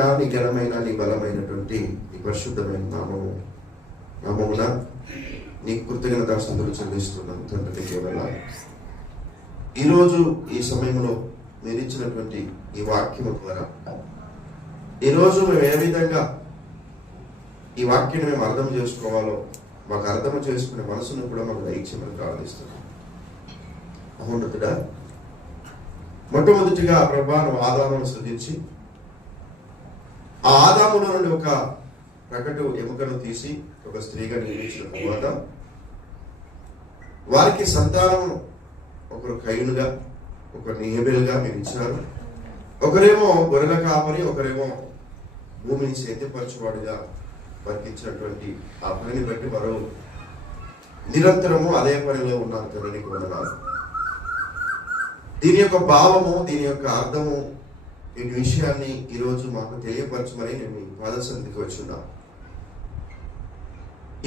ఉన్నతమైన, నీ ఘనమైన, నీ బలమైనటువంటి నీ పరిశుద్ధమైన నామమున నీ కృతజ్ఞతాస్తుతులు చెల్లిస్తున్నాను తండ్రి. కేవలం ఈరోజు ఈ సమయంలో మీరు ఇచ్చినటువంటి ఈ వాక్యము ద్వారా ఈరోజు మేము ఏ విధంగా ఈ వాక్యాన్ని మేము అర్థం చేసుకోవాలో మాకు అర్థం చేసుకునే మనసును కూడా మాకు దయచేయమని ప్రార్థిస్తున్నాం. మహోన్నతుడా, మొట్టమొదటిగా ప్రభా నువ్వు ఆదామును సృజించి ఆ ఆదాములో నుండి ఒక ప్రకటు ఎముకను తీసి ఒక స్త్రీగా నిర్మించిన తర్వాత వారికి సంతానం ఒకరు కయీనుగా, ఒకరు హేబెలుగా మీరు ఇచ్చారు. ఒకరేమో గొర్రెల కాపరి, ఒకరేమో భూమిని సేద్యపరచువాడుగా వారికి ఇచ్చినటువంటి ఆ పనిని బట్టి వారు నిరంతరము అదే పనిలో ఉన్నారు తండ్రికి వందనాలు. దీని యొక్క భావము, దీని యొక్క అర్థము, ఈ విషయాన్ని ఈరోజు మాకు తెలియపరచమని నేను మీ పాదసన్నిధికి వచ్చున్నాను.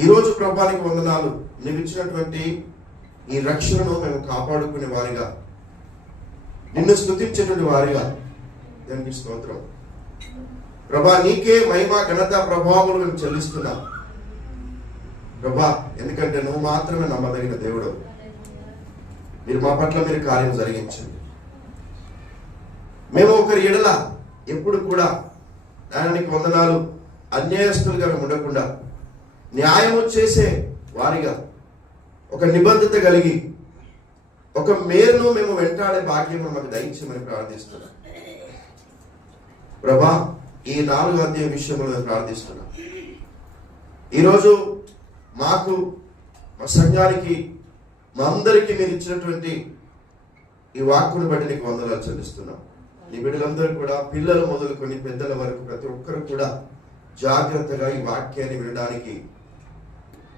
ఈరోజు ప్రభానికి వందనాలు. నీవు ఇచ్చినటువంటి ఈ రక్షణను మేము కాపాడుకునే వారిగా, నిన్ను స్తుతించేటువంటి వారిగా దానికి స్తోత్రం ప్రభా. నీకే మహిమ, ఘనత, ప్రభావములు మేము చెల్లిస్తున్నాం ప్రభా. ఎందుకంటే నువ్వు మాత్రమే నమ్మదగిన దేవుడు. మీరు మా పట్ల మీరు కార్యం జరిగించండి. మేము ఒకరి ఎడల ఎప్పుడు కూడా దానికి వందనాలు అన్యాయస్తులుగా మేము ఉండకుండా న్యాయము చేసే వారిగా, ఒక నిబద్ధత కలిగి, ఒక మేలును మేము వెంటాడే భాగ్యం మాకు దయచేయమని ప్రార్థిస్తున్నాం ప్రభా. ఈ 4 అధ్యాయ విషయంలో మేము ప్రార్థిస్తున్నాం. ఈరోజు మాకు, మా సంఘానికి, మా అందరికీ మీరు ఇచ్చినటువంటి ఈ వాక్కును బట్టి నీకు వందనాలు చెల్లిస్తున్నాం. నీ బిడ్డలందరూ కూడా, పిల్లలు మొదలుకొని పెద్దల వరకు ప్రతి ఒక్కరు కూడా జాగ్రత్తగా ఈ వాక్యాన్ని వినడానికి,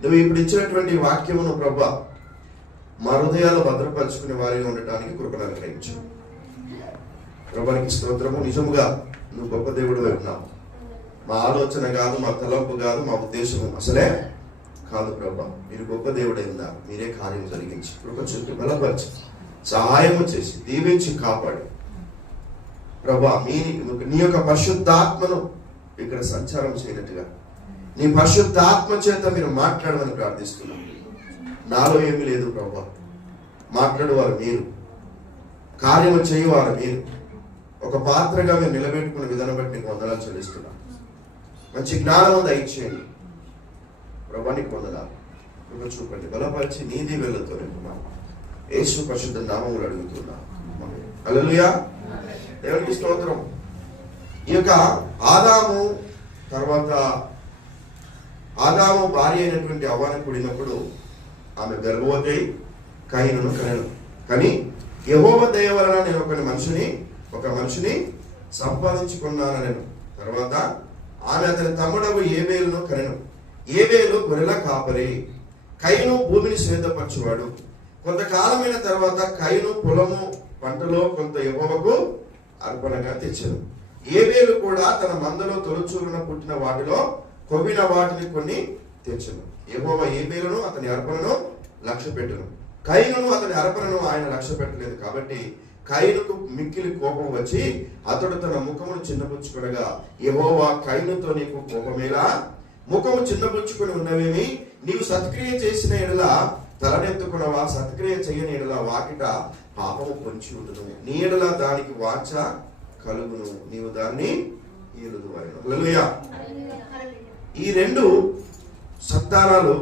నువ్వు ఇప్పుడు ఇచ్చినటువంటి వాక్యమును ప్రభా మా హృదయాలు భద్రపరుచుకునే వారిగా ఉండటానికి కృపను అనుగ్రహించు ప్రభానికి స్తోత్రము. నిజముగా నువ్వు గొప్ప దేవుడు ఉన్నావు. మా ఆలోచన కాదు, మా తలంపు కాదు, మా ఉద్దేశము అసలే కాదు ప్రభా. మీరు గొప్ప దేవుడై ఉన్నారు. మీరే కార్యం జరిగించి కృప చుట్టూ బలపరిచి సహాయము చేసి దీవించి కాపాడి ప్రభా, నీ యొక్క పరిశుద్ధాత్మను ఇక్కడ సంచారం చేయనట్టుగా నీ పరిశుద్ధాత్మ చేత మీరు మాట్లాడమని ప్రార్థిస్తున్నాం. నాలో ఏమీ లేదు ప్రభా. మాట్లాడేవారు మీరు, కార్యము చేయవారు మీరు. ఒక పాత్రగా మీరు నిలబెట్టుకునే విధానం బట్టి నీకు వందనాలు చెల్లిస్తున్నాం. మంచి జ్ఞానం దయచేయండి ప్రభా. నీకు వందనాలు. కృప చూపండి, బలపరిచి నీది వెళ్ళతో నింపున్నాం. యేసు పరిశుద్ధ నామములు అడుగుతున్నాం. హల్లెలూయా. దేవునికి స్తోత్రం. ఈ యొక్క ఆదాము తర్వాత ఆదాము భార్య అయినటువంటి అవ్వను కూడినప్పుడు ఆమె గర్భవతి కయీనును కనెను. కానీ యెహోవా దయ వలన నేను ఒక మనిషిని సంపాదించుకున్నాను. తర్వాత ఆమె అతని తమ్ముడగు ఏబేలును కనెను. ఏబేలు గొర్రెల కాపరి, కయీను భూమిని సేద్యపరచువాడు. కొంతకాలమైన తర్వాత కయీను పొలము పంటలో కొంత యెహోవాకు అర్పణగా తెచ్చాను. ఏబేలు కూడా తన మందలో తొలచూరున పుట్టిన వాటిలో కొవ్విన వాటిని కొన్ని తెచ్చును. యెహోవా ఏబేలును అతని అర్పణను లక్ష్య పెట్టును. కయీనును అతని అర్పణను ఆయన లక్ష్య పెట్టలేదు. కాబట్టి కయీనుకు మిక్కిలి కోపం వచ్చి అతడు తన ముఖమును చిన్నపుచ్చుకొనగా, యెహోవా కయీనుతో నీకు కోపమేలా? ముఖము చిన్నపుచ్చుకొని ఉన్నవేమి? నీవు సత్క్రియ చేసిన ఎడల తలనెత్తుకున్నవా? సత్క్రియ చేయని ఎడల వాకిట పాపము పొంచి ఉండును. నీ ఎడల దానికి వాంఛ కలుగును, నీవు దాన్ని ఏలుదు. హల్లెలూయా. ఈ 2 సంతానాలు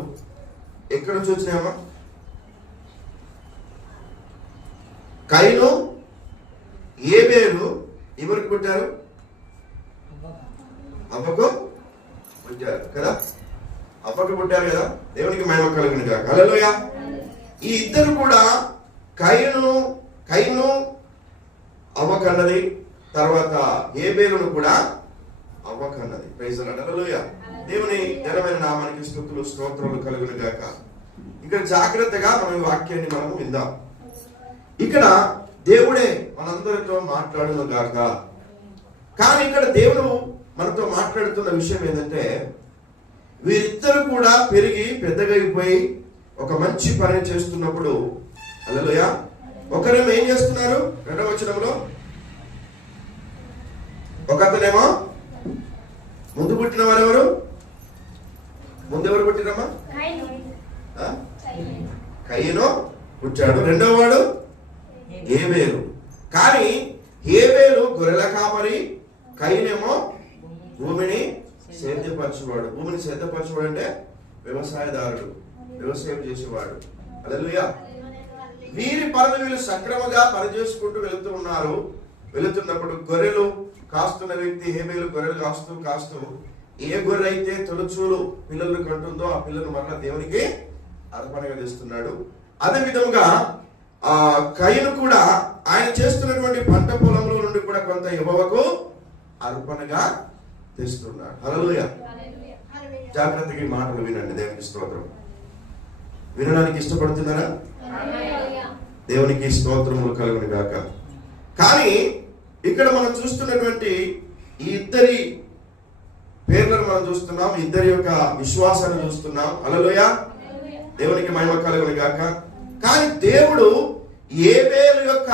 ఎక్కడ నుంచి వచ్చినాయమ్మా? కయీను, ఏబేలు ఎవరికి పుట్టారు? అవ్వకు పుట్టారు కదా. అవ్వకు పుట్టారు కదా. దేవునికి మహిమ కలుగును గాక. హల్లెలూయా. ఈ ఇద్దరు కూడా కయీను అవ్వకన్నది, తర్వాత ఏబేలును కూడా అవ్వకన్నది. Praise the lord. హల్లెలూయా. దేవుని ఘనమైన నామానికి స్తుతులు స్తోత్రాలు కలుగును గాక. ఇక్కడ జాగ్రత్తగా మనం ఈ వాక్యాన్ని మనము విందాం. ఇక్కడ దేవుడే మనందరితో మాట్లాడును గాక. కానీ ఇక్కడ దేవుడు మనతో మాట్లాడుతున్న విషయం ఏంటంటే, వీరిద్దరు కూడా పెరిగి పెద్దగా అయిపోయి ఒక మంచి పని చేస్తున్నప్పుడు, హల్లెలూయా, ఒకరేమో ఏం చేస్తున్నారు? 2వ వచనంలో, ఒక అతనేమో ముందు పుట్టిన వారెవరు? ముందు ఎవరు పుట్టినమ్మా? కయీను పుట్టాడు. రెండవ వాడు హేబేలు. కానీ హేబేలు గొర్రెల కాపరి, కయీనేమో భూమిని సేద్యపరచువాడు. భూమిని సేద్యపరచువాడు అంటే వ్యవసాయదారుడు, వ్యవసాయం చేసేవాడు. హల్లెలూయా. వీరి పనులు వీళ్ళు సక్రమంగా పనిచేసుకుంటూ వెళుతున్నప్పుడు గొర్రెలు కాస్తున్న వ్యక్తి హేబేలు గొర్రెలు కాస్తూ ఏ గొర్రె అయితే తొలచూలు పిల్లలు కంటుందో ఆ పిల్లలు మరలా దేవునికి అర్పణగా తెస్తున్నాడు. అదే విధంగా కయీను కూడా ఆయన చేస్తున్నటువంటి పంట పొలంలో నుండి కూడా కొంత యెహోవాకు అర్పణగా తెస్తున్నాడు. హల్లెలూయా. జాగ్రత్తగా ఈ మాటలు వినండి. దేవునికి స్తోత్రం. వినడానికి ఇష్టపడుతున్నారా? దేవునికి స్తోత్రములు కలుగును గాక. కానీ ఇక్కడ మనం చూస్తున్నటువంటి ఈ ఇద్దరి పేర్లను మనం చూస్తున్నాం, ఇద్దరి యొక్క విశ్వాసాన్ని చూస్తున్నాం. హల్లెలూయా. దేవునికి మహిమ కలుగును గాక. కానీ దేవుడు హేబేలు యొక్క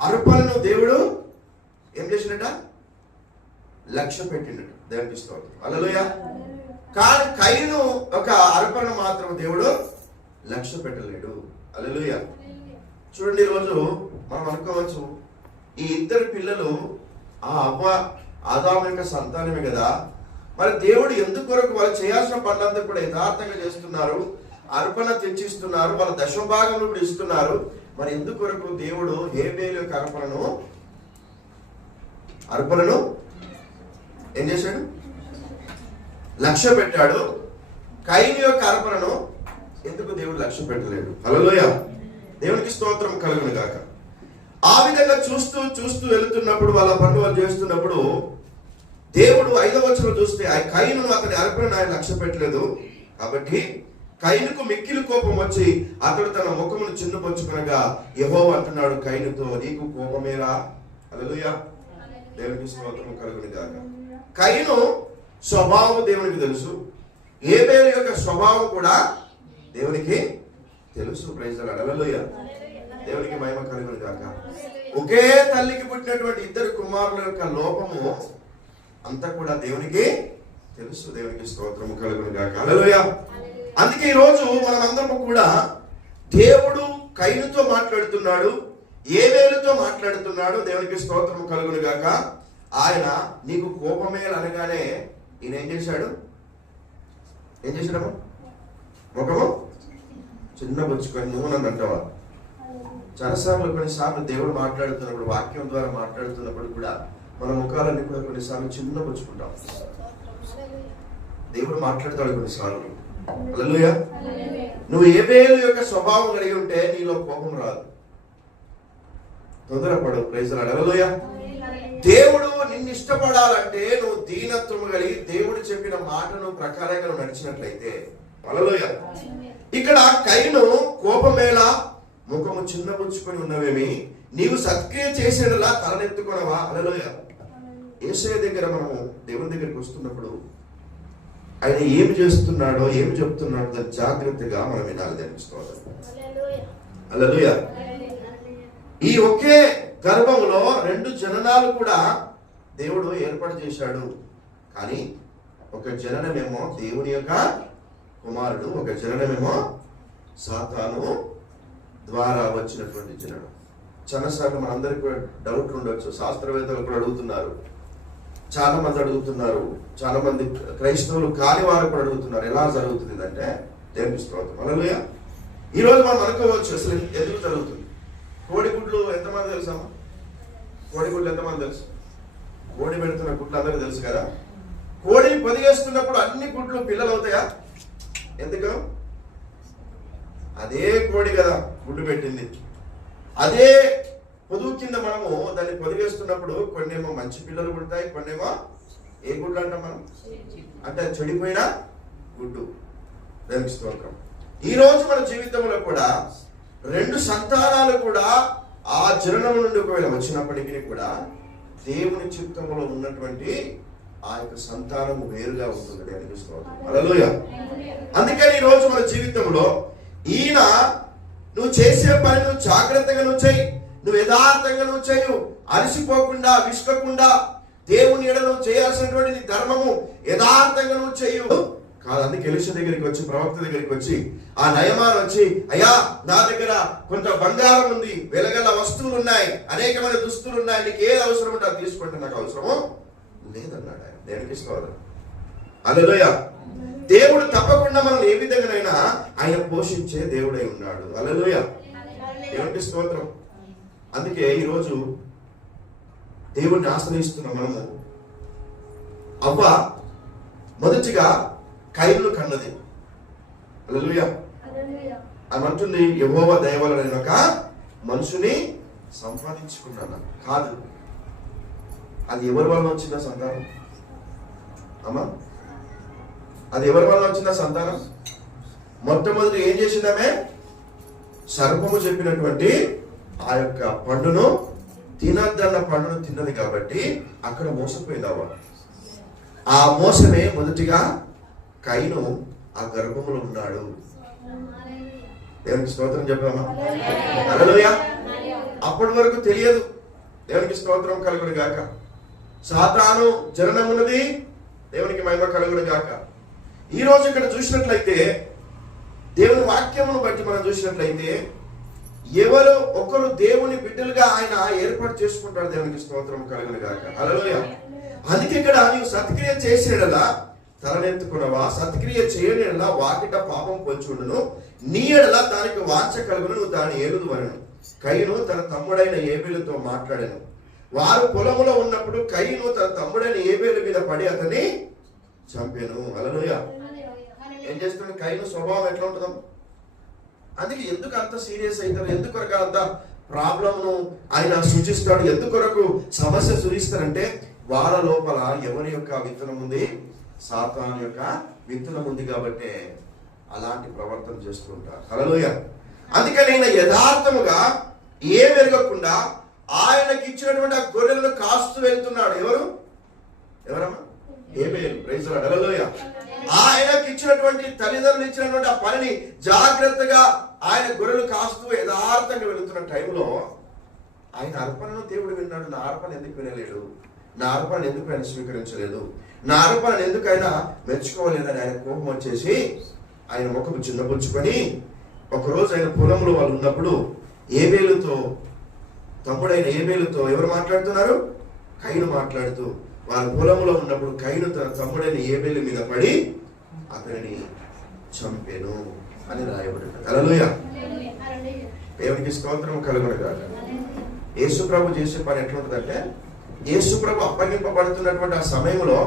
అర్పణను దేవుడు ఏం చేసినట? లక్ష్య పెట్టినట్టు. దేవునికి స్తోత్రం. హల్లెలూయా. కానీ కయీను ఒక అర్పణ మాత్రం దేవుడు లక్ష్య పెట్టలేడు. హల్లెలూయా. చూడండి, ఈరోజు మనం అనుకోవచ్చు ఈ ఇద్దరు పిల్లలు ఆదాము యొక్క సంతానమే కదా, మరి దేవుడు ఎందుకు కొరకు వాళ్ళు చేయాల్సిన పనులంతా కూడా యథార్థంగా చేస్తున్నారు, అర్పణ తెచ్చిస్తున్నారు, వాళ్ళ దశభాగంలో కూడా ఇస్తున్నారు. మరి ఎందుకు కొరకు దేవుడు హేబేలు యొక్క అర్పణను ఏం చేశాడు? లక్ష్య పెట్టాడు. కయీను యొక్క అర్పణను ఎందుకు దేవుడు లక్ష్య పెట్టలేడు? హల్లెలూయా. దేవునికి స్తోత్రం కలుగును గాక. ఆ విధంగా చూస్తూ వెళుతున్నప్పుడు వాళ్ళ పనులు వాళ్ళు చేస్తున్నప్పుడు దేవుడు 5వ వచనం చూస్తే కయీను అతని అర్పణను ఆయన లక్ష్య పెట్టలేదు. కాబట్టి కయీనుకు మిక్కిలి కోపం వచ్చి అతడు తన ముఖమును చిన్నపరుచుకొనగా యెహోవా అంటున్నాడు కయీనుతో, నీకు కోపమేరా? హల్లెలూయా. దేవునికి స్తోత్రం కలుగును గాక. కయీను స్వభావం దేవునికి తెలుసు, హేబేలు యొక్క స్వభావం కూడా దేవునికి తెలుసు. Praise the lord. హల్లెలూయా. దేవునికి మహిమ కలుగును గాక. ఒకే తల్లికి పుట్టినటువంటి ఇద్దరు కుమారుల యొక్క లోపము అంతా కూడా దేవునికి తెలుసు. దేవునికి స్తోత్రము కలుగును గాక. హల్లెలూయా. అందుకే ఈ రోజు మనమందరము కూడా దేవుడు కయీనుతో మాట్లాడుతున్నాడు, హేబేలుతో మాట్లాడుతున్నాడు. దేవునికి స్తోత్రము కలుగును గాక. ఆయన నీకు కోపమే అనగానే ఈయన ఏం చేశాడమ్మా? ముఖము చిన్న బుచ్చుకొని నువ్వు నన్ను అంటావా? చాలాసార్లు కొన్నిసార్లు దేవుడు మాట్లాడుతున్నప్పుడు, వాక్యం ద్వారా మాట్లాడుతున్నప్పుడు కూడా మన ముఖాలన్నీ కూడా కొన్నిసార్లు చిన్న బుచ్చుకుంటాం. దేవుడు మాట్లాడతాడు కొన్నిసార్లు. హల్లెలూయా. నువ్వు హేబేలు యొక్క స్వభావం కలిగి ఉంటే నీలో కోపం రాదు, తొందరపడు. Praise the lord. హల్లెలూయా. దేవుడు నిన్ను ఇష్టపడాలంటే నువ్వు దీనత్వం కలిగి దేవుడు చెప్పిన మాటను ప్రకారంగా నువ్వు నడిచినట్లయితే. హల్లెలూయా. ఇక్కడ కయీను కోపమేలా, ముఖము చిన్నబుచ్చుకొని ఉన్నవేమి, నీవు సత్క్రియ చేసేలా తలనెత్తుకొనవా? హల్లెలూయా. యేసయ్య దగ్గర మనము దేవుని దగ్గరికి వస్తున్నప్పుడు ఆయన ఏమి చేస్తున్నాడో ఏమి చెప్తున్నాడో జాగ్రత్తగా మనం వినాలి. తెలుసుకోవాలి. హల్లెలూయా. ఈ ఒకే గర్భంలో 2 జననాలు కూడా దేవుడు ఏర్పాటు చేశాడు. కానీ ఒక జననమేమో దేవుని యొక్క కుమారుడు, ఒక జననమేమో సాతాను ద్వారా వచ్చినటువంటి జననం. చాలాసార్లు మనందరికీ కూడా డౌట్లు ఉండొచ్చు, శాస్త్రవేత్తలు కూడా అడుగుతున్నారు, చాలా మంది అడుగుతున్నారు, చాలా మంది క్రైస్తవులు కాని వారు కూడా అడుగుతున్నారు, ఎలా జరుగుతుంది అంటే దేవునికి స్తోత్రం. హల్లెలూయా. ఈ రోజు మనం అనుకోవచ్చు అసలు ఎందుకు జరుగుతుంది. కోడిగుడ్లు ఎంతమంది తెలుసమ్మా? కోడిగుడ్లు ఎంతమంది తెలుసు? కోడి పెడుతున్న గుడ్లు అందరికీ తెలుసు కదా. కోడి పొదిగేస్తున్నప్పుడు అన్ని గుడ్లు పిల్లలు అవుతాయా? ఎందుకు? అదే కోడి కదా గుడ్డు పెట్టింది. అదే పొదుగు కింద మనము దాన్ని పొదిగేస్తున్నప్పుడు కొన్నేమో మంచి పిల్లలు పుడతాయి, కొన్నేమో ఏ గుడ్లు అంటాం మనం అంటే చెడిపోయిన గుడ్డు. దానికి స్తోత్రం. ఈ రోజు మన జీవితంలో కూడా 2 సంతానాలు కూడా ఆ జననం నుండి ఒకవేళ వచ్చినప్పటికీ కూడా దేవుని చిత్తంలో ఉన్నటువంటి ఆ యొక్క సంతానము వేరుగా ఉంటుంది. దానికి స్తోత్రం. హల్లెలూయా. అందుకని ఈ రోజు మన జీవితంలో ఈయన నువ్వు చేసే పని నువ్వు జాగ్రత్తగా నువ్వు చేయి, నువ్వు యథార్థంగా నువ్వు చేయు, అలసిపోకుండా విసుకకుండా దేవుని ఎడలో చేయాల్సినటువంటి నీ ధర్మము యథార్థంగా నువ్వు చేయు కాదు. అందుకే ఎలీషా దగ్గరికి వచ్చి, ప్రవక్త దగ్గరికి వచ్చి, ఆ నయమాన్ వచ్చి, అయ్యా నా దగ్గర కొంత బంగారం ఉంది, వెలగల వస్తువులు ఉన్నాయి, అనేకమైన దుస్తులు ఉన్నాయి, నీకు ఏది అవసరం ఉంటే అది తీసుకుంటే నాకు అవసరము లేదన్నాడు ఆయన. దేవునికి స్తోత్రం. హల్లెలూయా. దేవుడు తప్పకుండా మనం ఏ విధంగానైనా ఆయన పోషించే దేవుడై ఉన్నాడు. హల్లెలూయా. దేవునికి స్తోత్రం. అందుకే ఈరోజు దేవుడిని ఆశ్రయిస్తున్న మనము, అవ్వ మొదటిగా కయీనును కన్నది. హల్లెలూయా. అని అంటుంది, యెహోవా దయ వలన నేను ఒక మనుషుని సంపాదించుకున్నాను. కాదు, అది ఎవరి వలన వచ్చిందా సంతానం? అమ్మా, అది ఎవరి వలన వచ్చిందా సంతానం? మొట్టమొదటి ఏం చేసిందామే? సర్పము చెప్పినటువంటి ఆ యొక్క పండును తినద్దన్న పండును తిన్నది కాబట్టి అక్కడ మోసపోయింది అవ్వ. ఆ మోసమే మొదటిగా కయీను ఆ గర్భములో ఉన్నాడు. దేవునికి స్తోత్రం చెప్పామా? హల్లెలూయా. అప్పటి వరకు తెలియదు. దేవునికి స్తోత్రం కలుగును గాక. సాతాను జననమున్నది, దేవునికి మహిమ కలుగును గాక. ఈ రోజు ఇక్కడ చూసినట్లయితే, దేవుని వాక్యమును బట్టి మనం చూసినట్లయితే, ఎవరు ఒకరు దేవుని బిడ్డలుగా ఆయన ఏర్పాటు చేసుకుంటారు. దేవునికి స్తోత్రం కలుగును గాక. హల్లెలూయా. అందుకే ఇక్కడ నీవు సత్క్రియ చేసేలా తలనెత్తుకున్నవా, సత్క్రియ చేయనిలా వాకిట పాపం పొంచుండును, నీ ఎడల దానికి వాంఛ కలుగును, నువ్వు దాని ఏలుదు అనను. కయీను తన తమ్ముడైన ఏబేలుతో మాట్లాడాను. వారు పొలములో ఉన్నప్పుడు కయీను తన తమ్ముడైన ఏబేలు మీద పడి అతన్ని చంపాను. హల్లెలూయా. ఏం చేస్తున్నాడు కయీను? స్వభావం ఎట్లా ఉంటుందో. అందుకే ఎందుకు అంత సీరియస్ అవుతారు, ఎందుకొరకు అంత ప్రాబ్లంను ఆయన సూచిస్తాడు, ఎందుకొరకు సమస్య సూచిస్తారంటే, వాళ్ళ లోపల ఎవరి యొక్క విత్తనం ఉంది? సాతాను యొక్క విత్తనం ఉంది కాబట్టి అలాంటి ప్రవర్తన చేస్తూ ఉంటారు. హల్లెలూయా. అందుకని ఆయన యథార్థముగా ఏ వెరగకుండా ఆయనకి ఇచ్చినటువంటి ఆ గొర్రెలను కాస్తూ వెళ్తున్నాడు. ఎవరమ్మా? ఏబేలు. Praise lord. హల్లెలూయా. ఆయనకి ఇచ్చినటువంటి తల్లిదండ్రులు ఇచ్చినటువంటి ఆ పనిని జాగ్రత్తగా ఆయన గొర్రెలు కాస్తూ యథార్థంగా వెళుతున్న టైంలో ఆయన అర్పణను దేవుడు విన్నాడు. నా అర్పణ ఎందుకు వినలేడు, నా అర్పణ ఎందుకు ఆయన స్వీకరించలేదు, నా అర్పణ ఎందుకు ఆయన మెచ్చుకోలేదని ఆయన కోపం వచ్చేసి ఆయన ముఖం చిన్నపుచ్చుకొని, ఒకరోజు ఆయన పొలంలో వాళ్ళు ఉన్నప్పుడు ఏబేలుతో, తమ్ముడైన ఏబేలుతో ఎవరు మాట్లాడుతున్నారు? కయీను మాట్లాడుతూ, వాళ్ళ పొలంలో ఉన్నప్పుడు కయీను తన తమ్ముడైన ఏబేలు మీద పడి అతనిని చంపెను అని రాయబడింది. హల్లెలూయా. దేవునికి స్తోత్రం కలుగును గాక. యేసు ప్రభు చేసే పని ఎట్లా ఉంటుందంటే, యేసు ప్రభు అప్పగింపబడుతున్నటువంటి ఆ సమయంలో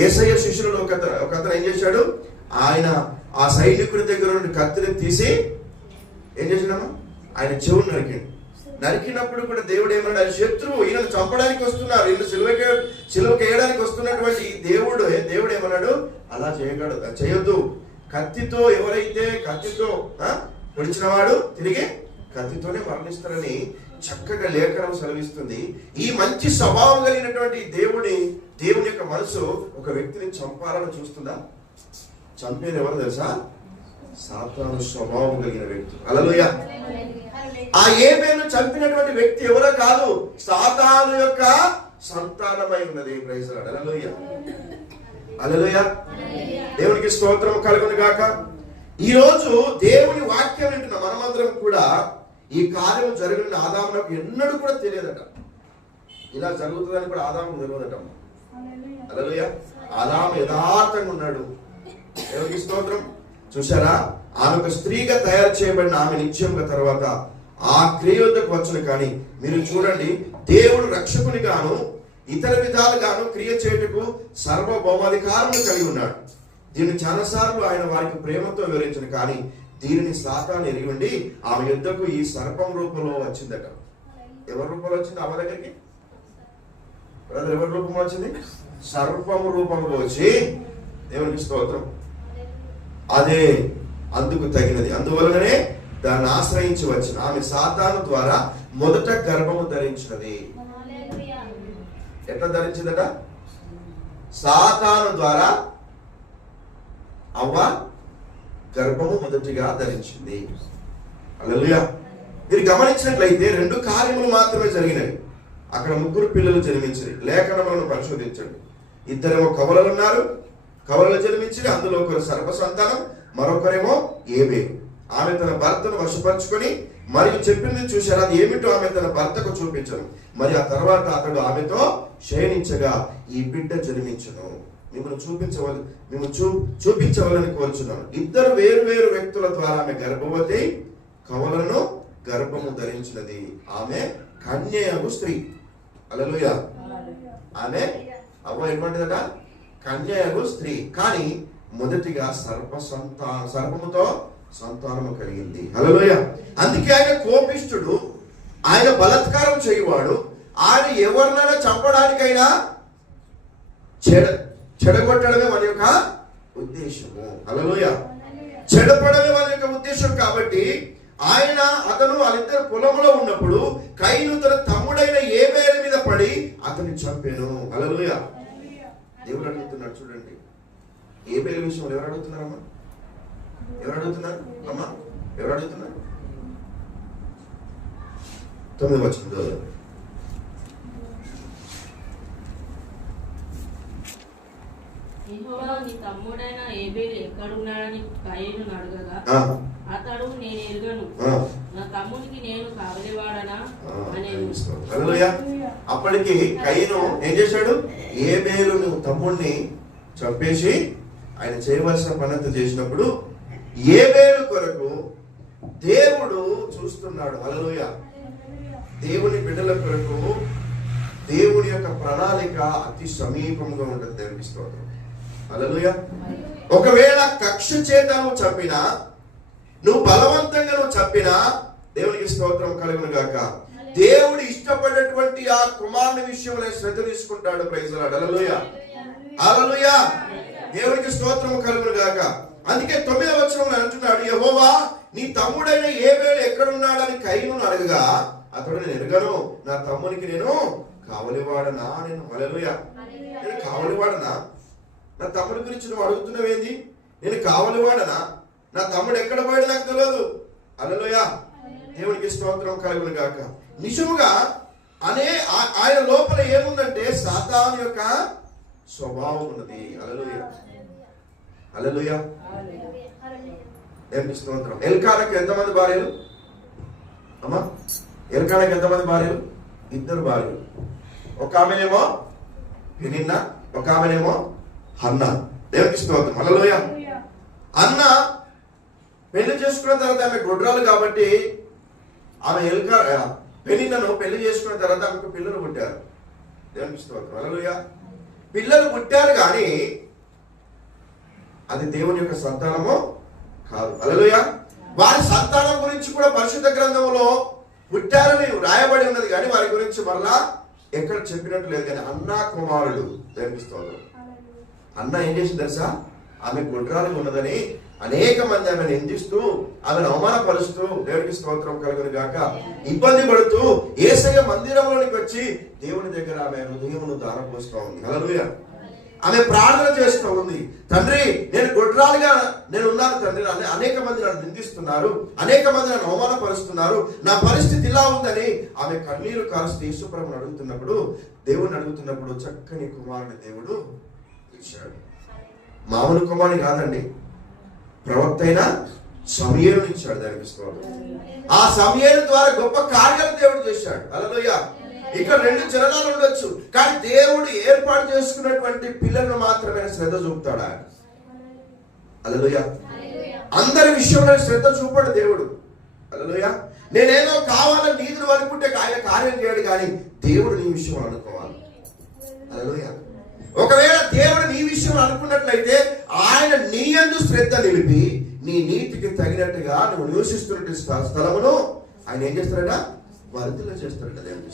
యేసయ్య శిష్యులలో ఒక అతను ఏం చేశాడు? ఆయన ఆ సైనికుడి దగ్గర నుండి కత్తిని తీసి ఏం చేసినామా? ఆయన చెవును నరికినప్పుడు కూడా దేవుడు ఏమన్నాడు? ఆయన శత్రువు, ఈయనను చంపడానికి వస్తున్నారు, ఈయన సిలువకి వేయడానికి వస్తున్నటువంటి దేవుడు ఏమన్నాడు? అలా చేయొద్దు. కత్తితో ఎవరైతే కత్తితో పొడిచినవాడు తిరిగి కత్తితోనే మరణిస్తారని చక్కగా లేఖనం సెలవిస్తుంది. ఈ మంచి స్వభావం కలిగినటువంటి దేవుని యొక్క మనసు ఒక వ్యక్తిని చంపాలని చూస్తుందా? చంపేది ఎవరు తెలుసా? సాతాను స్వభావం కలిగిన వ్యక్తి. హల్లెలూయా. ఆ ఏబేలును చంపినటువంటి వ్యక్తి ఎవరో కాదు, సాతాను యొక్క సంతానమై ఉన్నది. Praise lord. హల్లెలూయా. హల్లెలూయా. దేవునికి స్తోత్రం కలుగును గాక. ఈ రోజు దేవుని వాక్యం వింటున్న మనమందరం కూడా ఈ కార్యం జరిగిన ఆదామునకు ఎన్నడూ కూడా తెలియదట. ఇలా జరుగుతుందని కూడా ఆదాముకు తెలియదట. హల్లెలూయా. ఆదాము యథార్థంగా ఉన్నాడు. దేవునికి స్తోత్రం. చూసారా, ఆమె ఒక స్త్రీగా తయారు చేయబడిన ఆమె నిత్యంగా తర్వాత ఆ క్రియకు వచ్చును. కానీ మీరు చూడండి, దేవుడు రక్షకుని గాను ఇతర విధాలుగాను క్రియ చేయుటకు సర్వభౌమాధికారం కలిగి ఉన్నాడు. దీన్ని చాలాసార్లు ఆయన వారికి ప్రేమతో వివరించను. కానీ దీనిని సాతాను ఎరిగి ఉండి ఆమె యుద్ధకు ఈ సర్పం రూపంలో వచ్చిందట. ఎవరి రూపంలో వచ్చింది? ఆమె దగ్గరికి ఎవరి రూపంలో వచ్చింది? సర్పం రూపంలో వచ్చి, దేవునికి స్తోత్రం, అదే అందుకు తగినది, అందువలననే దాన్ని ఆశ్రయించి వచ్చిన ఆమె సాతాను ద్వారా మొదట గర్భము ధరించినది. ఎట్లా ధరించిందట? సాతాను ద్వారా అవ్వ గర్భము మొదటిగా ధరించింది. హల్లెలూయా. మీరు గమనించినట్లయితే రెండు కార్యములు మాత్రమే జరిగినవి. అక్కడ 3 పిల్లలు జన్మించారు. లేఖనములను పరిశోధించండి. 2 కవలలు ఉన్నారు, కవలలు జన్మించి అందులో ఒకరు సర్ప సంతానం, మరొకరేమో ఏబేలు. ఆమె తన భర్తను వశపరుచుకొని మరియు చెప్పింది చూశారు, అది ఏమిటో ఆమె తన భర్తకు చూపించను. మరి ఆ తర్వాత అతడు ఆమెతో శయనించగా ఈ బిడ్డ జన్మించను. మిమ్మల్ని చూపించవాలని కోరుచున్నాను. 2 వేరు వేరు వ్యక్తుల ద్వారా ఆమె గర్భవతి, కవలను గర్భము ధరించినది. ఆమె కన్యయగు స్త్రీ. హల్లెలూయా. ఆమె అవ్వ ఎటువంటిదట? కన్యయగు స్త్రీ. కానీ మొదటిగా సర్పముతో సంతానము కలిగింది. హల్లెలూయా. అందుకే ఆయన కోపిష్ఠుడు, ఆయన బలాత్కారం చేయువాడు. ఆయన ఎవరినైనా చంపడానికైనా చెడగొట్టడమే మన యొక్క ఉద్దేశము. హల్లెలూయా. చెడపడమే మన యొక్క ఉద్దేశం. కాబట్టి అతను వాళ్ళిద్దరు పొలంలో ఉన్నప్పుడు కయీను తన తమ్ముడైన ఏబేలు మీద పడి అతన్ని చంపెను. హల్లెలూయా. దేవుడు అడుగుతున్నాడు చూడండి, ఏబేలు విషయంలో ఎవరు అడుగుతున్నారమ్మా? ఎవరు అడుగుతున్నారు అమ్మా? ఎవరు అడుగుతున్నారు? 9వ వచనం. యెహోవా నీ తమ్ముడైన ఏబేలు ఎక్కడున్నాడని కయీను అడగగా అతడు నేను ఎరుగను, నా తమ్మునికి నేను కావలివాడనా అనేను. అప్పటికి కయీను ఏం చేశాడు? ఏబేలు తమ్ముడిని చంపేసి ఆయన చేయవలసిన పనంతా చేసినప్పుడు ఏబేలు కొరకు దేవుడు చూస్తున్నాడు. హల్లెలూయా. దేవుని బిడ్డల కొరకు దేవుని యొక్క ప్రణాళిక అతి సమీపంగా ఉంటుంది. దేవునికి స్తోత్రం. హల్లెలూయా. ఒకవేళ కక్ష చేత నువ్వు చంపినా, నువ్వు బలవంతంగా నువ్వు చంపినా దేవునికి స్తోత్రం కలుగును గాక. దేవుడు ఇష్టపడేటువంటి ఆ కుమారుని విషయంలో శ్రద్ధ తీసుకుంటాడు. Praise the lord. Hallelujah. Hallelujah. దేవునికి స్తోత్రం కలుగును గాక. అందుకే 9వ వచనంలో అంటున్నాడు, యెహోవా నీ తమ్ముడైన ఏబేలు ఎక్కడున్నాడని కయీను అడగగా అతడు నేను ఎరుగను, నా తమ్మునికి నేను కావలివాడనా నేను. హల్లెలూయా. నేను కావలివాడనా? నా తమ్ముడి గురించి నువ్వు అడుగుతున్నావేంది? నేను కావలివాడనా? నా తమ్ముడు ఎక్కడ పోయాడు నాకు తెలియదు. హల్లెలూయా. దేవునికి స్తోత్రం కలుగును గాక. నిజముగా ఆయన లోపల ఏముందంటే సాతాను యొక్క స్వభావం ఉన్నది. హల్లెలూయా. హల్లెలూయా. దేవునికి స్తోత్రం. ఎల్కానాకు ఎంతమంది భార్యలు అమ్మా? ఎల్కానాకు ఎంతమంది భార్యలు? 2 భార్యలు. ఒక ఆమెనేమో పెనిన్నా, ఒక ఆమెనేమో హన్నా. దేవునికి స్తోత్రం. హల్లెలూయా. అన్న పెళ్లి చేసుకున్న తర్వాత ఆమె గొడ్రాలు కాబట్టి ఆమె పెనిన్నను పెళ్లి చేసుకున్న తర్వాత ఆమెకు పిల్లలు పుట్టారు. దేవునికి స్తోత్రం. హల్లెలూయా. పిల్లలు పుట్టారు కానీ అది దేవుని యొక్క సంతానము కాదు. హల్లెలూయా. వారి సంతానం గురించి కూడా పరిశుద్ధ గ్రంథంలో పుట్టారని రాయబడి ఉన్నది కానీ వారి గురించి మరలా ఎక్కడ చెప్పినట్టు లేదు. కానీ అన్నా కుమారుడు. దేవునికి స్తోత్రం. అన్న ఏం చేసి తెలుసా? ఆమె గుడ్రాలు ఉన్నదని అనేక మంది ఆమెను నిందిస్తూ ఆమెను అవమానపరుస్తూ దేవునికి స్తోత్రం కలుగును గాక ఇబ్బంది పడుతూ యేసయ్య మందిరంలోనికి వచ్చి దేవుని దగ్గర ఆమె హృదయమును దారపోస్తూ ఉంది. హల్లెలూయా. ఆమె ప్రార్థన చేస్తూ ఉంది, తండ్రి నేను గుడ్రాలుగా నేను ఉన్నాను తండ్రి, అనేక మంది నన్ను నిందిస్తున్నారు, అనేక మంది నన్ను అవమానపరుస్తున్నారు, నా పరిస్థితి ఇలా ఉందని ఆమె కన్నీరు కారుస్తూ యేసుప్రభుని అడుగుతున్నప్పుడు, దేవుని అడుగుతున్నప్పుడు చక్కని కుమారుని దేవుడు ఇచ్చాడు. మామూలు కుమారుని కాదండి, ప్రవక్త అయిన సమూయేలుని ఇచ్చాడు. దానికి స్తోత్రం. ఆ సమూయేలు ద్వారా గొప్ప కార్యాలు దేవుడు చేశాడు. హల్లెలూయా. ఇక్కడ 2 జనాలు ఉండొచ్చు కానీ దేవుడు ఏర్పాటు చేసుకున్నటువంటి పిల్లలను మాత్రమే శ్రద్ధ చూపుతాడు ఆయన. హల్లెలూయా. అందరి విషయంలో శ్రద్ధ చూపడు దేవుడు. హల్లెలూయా. నేనేదో కావాలని నీతులు అనుకుంటే ఆయన కార్యం చేయడు కానీ దేవుడు నీ విషయం అనుకోవాలి. హల్లెలూయా. ఒకవేళ దేవుడు నీ విషయం అనుకున్నట్లయితే ఆయన నీ యందు శ్రద్ధ నిలిపి నీ నీతికి తగినట్టుగా నువ్వు నివసిస్తున్న స్థలమును ఆయన ఏం చేస్తాడట? వర్ధిల్ల చేస్తాడట. దేవుని.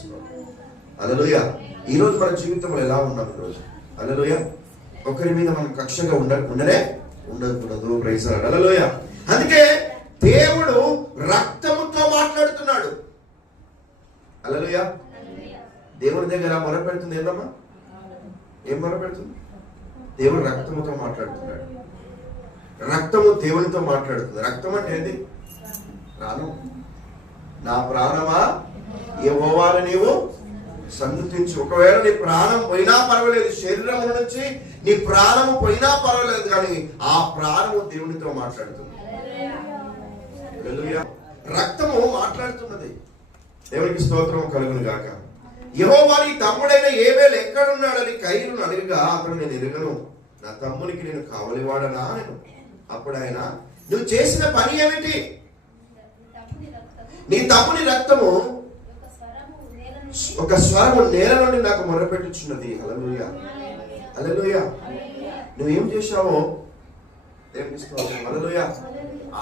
హల్లెలూయా. ఈ రోజు మన జీవితంలో ఎలా ఉన్నాం ఈరోజు? హల్లెలూయా. ఒకరి మీద మనం కక్షగా ఉండకూడదు. Praise the lord. హల్లెలూయా. అందుకే దేవుడు రక్తముతో మాట్లాడుతున్నాడు. హల్లెలూయా. దేవుని దగ్గర మొరపెడుతుంది ఏందమ్మా? ఏం మొరపెడుతుంది? దేవుడు రక్తముతో మాట్లాడుతున్నాడు. రక్తము దేవునితో మాట్లాడుతుంది. రక్తం అంటే ఏంది? ప్రాణం. నా ప్రాణమా యెహోవాను నీవు సన్నతించు. ఒకవేళ నీ ప్రాణం పోయినా పర్వాలేదు, శరీరం నుంచి నీ ప్రాణం పోయినా పర్వాలేదు, కానీ ఆ ప్రాణము దేవునితో మాట్లాడుతుంది. రక్తము మాట్లాడుతున్నది. దేవునికి స్తోత్రం కలుగును గాక. యెహోవా నీ తమ్ముడైన ఏబేలు ఎక్కడున్నాడని కయీను అడగగా అతడు నేను ఎరుగను, నా తమ్మునికి నేను కావలివాడనా నేను. అప్పుడు ఆయన, నువ్వు చేసిన పని ఏమిటి? నీ తమ్ముని రక్తము ఒక స్వరము నేల నుండి నాకు మొరపెట్టుచున్నది. హల్లెలూయా, హల్లెలూయా. నువ్వేం చేశావో దేవునికి స్తోత్రం. హల్లెలూయా.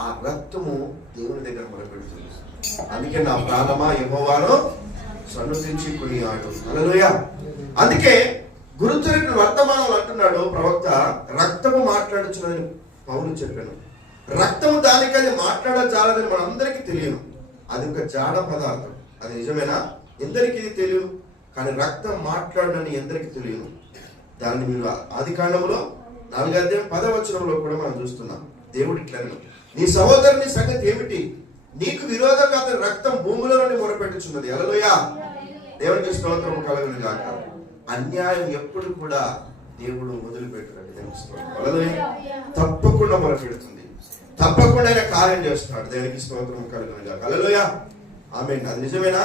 ఆ రక్తము దేవుని దగ్గర మొరపెడుతుంది. అందుకే నా ప్రాణమా యెహోవాను సన్నుతించి కొనియాడు. హల్లెలూయా. అందుకే గురుతున్న వర్తమానం అంటున్నాడు ప్రవక్త, రక్తము మాట్లాడుచున్నదని పౌలు చెప్పాను. రక్తము దానికది మాట్లాడజాలదని మనందరికీ తెలియను. అది ఒక జాడ పదార్థం. అది నిజమేనా? ఎందరికి ఇది తెలియదు. కానీ రక్తం మాట్లాడని ఎందరికి తెలియదు. దాన్ని మీరు ఆది కాండములో 4:10 కూడా మనం చూస్తున్నాం. దేవుడు ఇట్లను, నీ సహోదరుని సంగతి ఏమిటి? నీకు విరోధంగా అతని రక్తం భూమిలో నుండి మొరపెట్టుచున్నది. హల్లెలూయా. దేవునికి స్తోత్రం కలుగును గాక. అన్యాయం ఎప్పుడు కూడా దేవుడు వదిలిపెట్టడండి. దేవునికి స్తోత్రం. హల్లెలూయా. తప్పకుండా మొరపెడుతుంది, తప్పకుండా ఆయన కార్యం చేస్తున్నాడు. దేవునికి స్తోత్రం కలుగును గాక. హల్లెలూయా. ఆమేన్. అది నిజమేనా?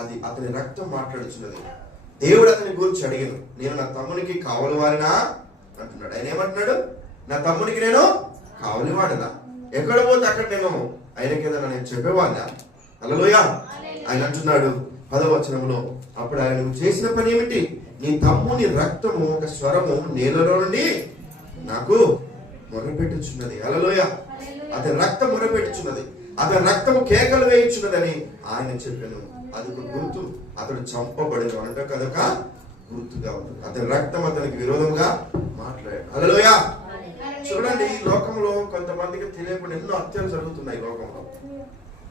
అది అతని రక్తం మాట్లాడుచున్నది. దేవుడు అతని గురించి అడిగాను, నేను నా తమ్మునికి కావలివాడినా అంటున్నాడు. ఆయన ఏమంటున్నాడు? నా తమ్మునికి నేను కావలివాడనా? ఎక్కడ పోతే అక్కడ నేను ఆయనకేదన్నా నేను చెప్పేవాడినా? హల్లెలూయా. ఆయన అంటున్నాడు 10వ వచనంలో, అప్పుడు ఆయన, నువ్వు చేసిన పని ఏమిటి? నీ తమ్ముని రక్తము ఒక స్వరము నేలలో నుండి నాకు మొరపెట్టుచున్నది. హల్లెలూయా. అతని రక్తం మొరపెట్టుచున్నది, అతని రక్తము కేకలు వేయించున్నదని ఆయన చెప్పాను. అది ఒక గుర్తు. అతడు చంపబడిన అంటే కనుక గుర్తుగా ఉంటుంది. అతని రక్తం అతనికి విరోధంగా మాట్లాడాడు. హల్లెలూయా. చూడండి, ఈ లోకంలో కొంతమందికి తెలియకుండా ఎన్నో హత్యలు జరుగుతున్నాయి. ఈ లోకంలో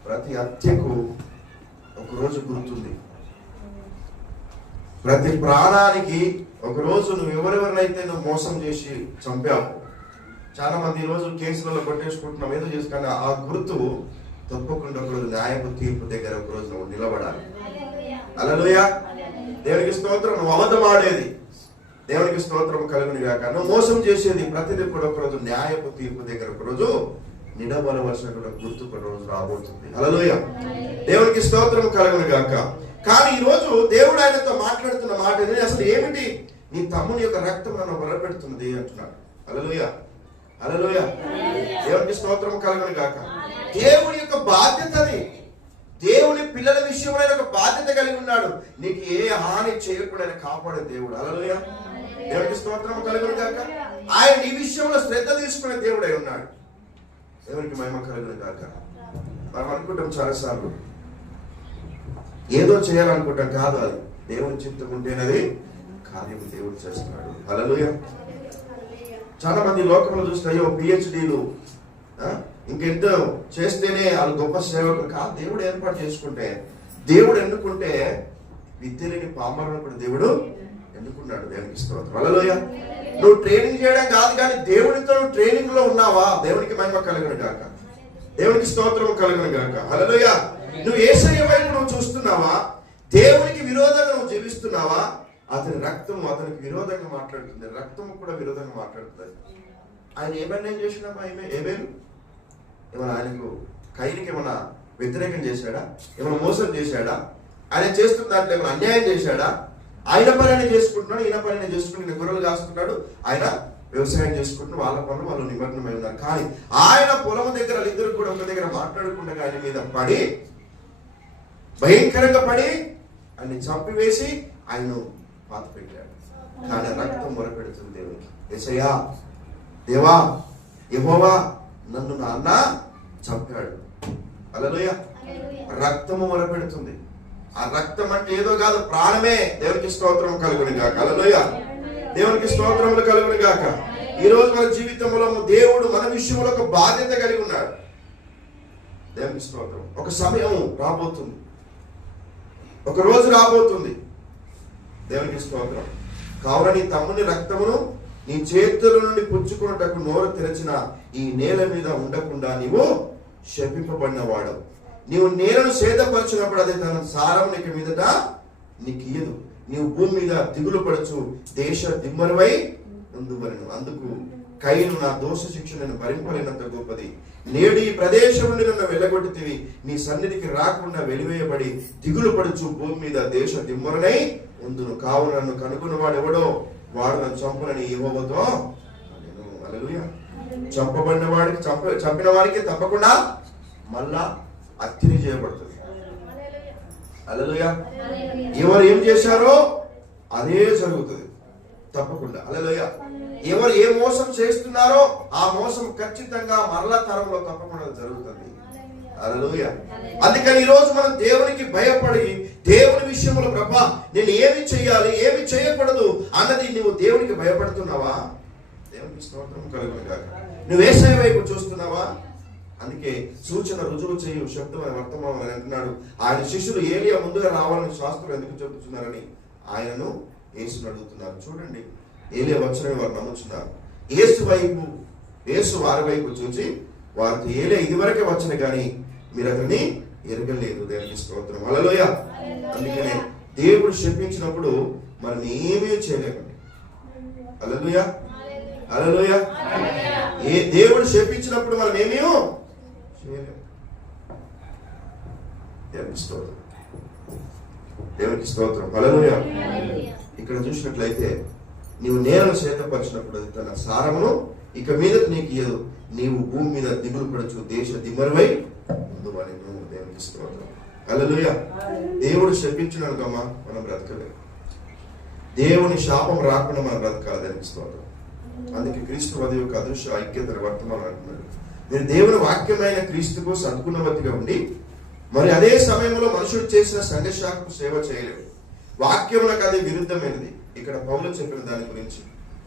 ప్రతి హత్యకు ఒక రోజు గుర్తుంది. ప్రతి ప్రాణానికి ఒక రోజు నువ్వు ఎవరెవరినైతే నువ్వు మోసం చేసి చంపావు. చాలా మంది ఈ రోజు కేసులలో కొట్టేసుకుంటున్నాం, ఏదో చేసుకుని ఆ గుర్తు తప్పకుండా ఒకరోజు న్యాయపు తీర్పు దగ్గర ఒక రోజు నువ్వు నిలబడాలి. హల్లెలూయా. దేవునికి స్తోత్రం. నువ్వు అబద్ధం ఆడేది దేవునికి స్తోత్రం కలుగును గాక. నువ్వు మోసం చేసేది ప్రతిదీ కూడా ఒకరోజు న్యాయపు తీర్పు దగ్గర ఒకరోజు నిలబడవలసిన గుర్తు ఒక రోజు రాబోతుంది. హల్లెలూయా. దేవునికి స్తోత్రం కలుగును గాక. కానీ ఈ రోజు దేవుడు ఆయనతో మాట్లాడుతున్న మాట అసలు ఏమిటి? నీ తమ్ముని యొక్క రక్తం నన్ను బలపెడుతుంది అంటున్నాడు. హల్లెలూయా, హల్లెలూయా. దేవునికి స్తోత్రం కలుగును గాక. దేవుడి యొక్క బాధ్యతని, దేవుని పిల్లల విషయంలో ఆయన ఒక బాధ్యత కలిగి ఉన్నాడు. నీకు ఏ హాని చేయకుండా ఆయన కాపాడే దేవుడు. హల్లెలూయా. దేవునికి స్తోత్రం కలుగును గాక. ఆయన నీ విషయంలో శ్రద్ధ తీసుకునే దేవుడై ఉన్నాడు. దేవునికి మహిమ కలుగును గాక. మనం అనుకుంటాం చాలాసార్లు ఏదో చేయాలనుకుంటాం, కాదు, అది దేవుని చిత్తం ఉంటేనది కార్యం దేవుడు చేస్తున్నాడు. హల్లెలూయా. చాలా మంది లోకంలో చూస్తే అయ్యో పిహెచ్డీలు ఇంకెంతో చేస్తేనే వాళ్ళు గొప్ప సేవకులు కాదు. దేవుడు ఏర్పాటు చేసుకుంటే, దేవుడు ఎన్నుకుంటే విద్య లేని పామరులను కూడా దేవుడు ఎన్నుకున్నాడు. దేవునికి స్తోత్రం. హల్లెలూయా. నువ్వు ట్రైనింగ్ చేయడం కాదు, కానీ దేవునితో నువ్వు ట్రైనింగ్ లో ఉన్నావా? దేవునికి మహిమ కలుగును గాక. దేవునికి స్తోత్రం కలుగును గాక. హల్లెలూయా. నువ్వు యేసయ్య వైపు నువ్వు చూస్తున్నావా? దేవునికి విరోధంగా నువ్వు జీవిస్తున్నావా? అతని రక్తము అతనికి విరోధంగా మాట్లాడుతుంది, రక్తము కూడా విరోధంగా మాట్లాడుతుంది. ఆయన ఏమైనా చేసినామా? ఏమేలు ఏమైనా ఆయనకు కయ్యకి ఏమైనా వ్యతిరేకం చేశాడా? ఏమైనా మోసం చేశాడా? ఆయన చేస్తున్న దాంట్లో ఏమైనా అన్యాయం చేశాడా? ఆయన పని ఆయన చేసుకుంటున్నాడు, ఈయన పని ఆయన చేసుకుంటున్నాడు. గొర్రెలు కాసుకుంటాడు, ఆయన వ్యవసాయం చేసుకుంటూ వాళ్ళ పనులు వాళ్ళు నిమగ్నమై ఉన్నారు. కానీ ఆయన పొలం దగ్గర ఇద్దరు కూడా ఒక దగ్గర మాట్లాడుకుండగా ఆయన మీద పడి భయంకరంగా పడి ఆయన్ని చంపివేసి ఆయన పాత పెట్టాడు. కానీ రక్తం మొరపెడుతుంది దేవునికి. యేసయ్యా, దేవా, యెహోవా, నన్ను నా అన్న చంపాడు. హల్లెలూయా. రక్తము మొరపెడుతుంది. ఆ రక్తం అంటే ఏదో కాదు, ప్రాణమే. దేవునికి స్తోత్రం కలుగును గాక. హల్లెలూయా. దేవునికి స్తోత్రములు కలుగును గాక. ఈ రోజు మన జీవితంలో దేవుడు మన విషయంలో ఒక బాధ్యత కలిగి ఉన్నాడు. దేవునికి స్తోత్రం. ఒక సమయం రాబోతుంది, ఒక రోజు రాబోతుంది. దేవునికి స్తోత్రం. కావున నీ తమ్ముని రక్తమును నీ చేతుల నుండి పుచ్చుకున్నటకు నోరు తెరచిన ఈ నేల మీద ఉండకుండా నీవు శపింపబడిన వాడు. నీవు నేలను సేదపరచినప్పుడు అది తన సారం నీకు మీదట నీకు ఇయ్యదు, నీవు భూమి మీద దిగులు పడచ్చు, దేశ దిమ్మరువై ఉందువలెను. అందుకు కయీను, నా దోష శిక్ష నేను భరింపలేనంత గొప్పది, నేడు ఈ ప్రదేశం నుండి నన్ను వెళ్ళగొట్టితివి, నీ సన్నిధికి రాకుండా వెలివేయబడి దిగులు పడుచు భూమి మీద దేశ దిమ్మరునై ఉందును. కావున నన్ను కనుగొన్న వాడు ఎవడో వాడు నన్ను చంపునని యెహోవాతో నేను. హల్లెలూయా. చంపబడిన వాడికి చంపిన వారికి తప్పకుండా మళ్ళా అత్తిని చేయబడుతుంది. హల్లెలూయా. ఎవరు ఏం చేశారో అదే జరుగుతుంది తప్పకుండా. హల్లెలూయా. ఎవరు ఏ మోసం చేస్తున్నారో ఆ మోసం ఖచ్చితంగా మరలా తరంలో తప్పకుండా జరుగుతుంది. హల్లెలూయా. అందుకని ఈ రోజు మనం దేవునికి భయపడి దేవుని విషయంలో ప్రభా నేను ఏమి చేయాలి ఏమి చేయకూడదు అన్నది నువ్వు దేవునికి భయపడుతున్నావా? దేవునికి స్తోత్రం కలుగును గాక. నువ్వు యేసయ్య వైపు చూస్తున్నావా? అందుకే సూచన రుజువు చేయు శబ్దమైన వర్తమానం అని అంటున్నాడు. ఆయన శిష్యులు ఏలియా ముందుగా రావాలని శాస్త్రులు ఎందుకు చెబుతున్నారని ఆయనను యేసును అడుగుతున్నారు. చూడండి, ఏలియా వచ్చని వారు నమ్ముతున్నారు. యేసు వారి వైపు చూసి వారితో ఏలియా ఇదివరకే వచ్చిన కానీ మీరు అతన్ని ఎరగలేదు. దేవునికి స్తోత్రం. హల్లెలూయా. అందుకనే దేవుడు శపించినప్పుడు మనం ఏమీ చేయలేమండి. హల్లెలూయా. హల్లెలూయా. దేవుడు శపించినప్పుడు మనం ఏమీ చేయలేము. దేవునికి స్తోత్రం. దేవునికి స్తోత్రం. హల్లెలూయా. ఇక్కడ చూసినట్లయితే నీవు నేలను సేతపరిచినప్పుడు అది తన సారమును ఇక మీద నీకు ఇయ్యదు, నీవు భూమి మీద దిగులు పడచ్చు, దేశ దిమ్మరువై ఉందువని. దేవునికి స్తోత్రం. హల్లెలూయా. దేవుడు శపించిననుకమ్మా మనం బ్రతకలేము. దేవుని శాపం రాకుండా మనం బ్రతకాలి. దేవునికి స్తోత్రం. అందుకే క్రీస్తు వధ యొక్క అదృశ్య ఐక్యత వర్తమానం అంటున్నాడు. మీరు దేవుని వాక్యమైన క్రీస్తుకు సద్గుణవతిగా ఉండి మరి అదే సమయంలో మనుషుడు చేసిన సంఘశాఖకు సేవ చేయలేవు. వాక్యములకు అది విరుద్ధమైనది. ఇక్కడ పౌలు చెప్పిన దాని గురించి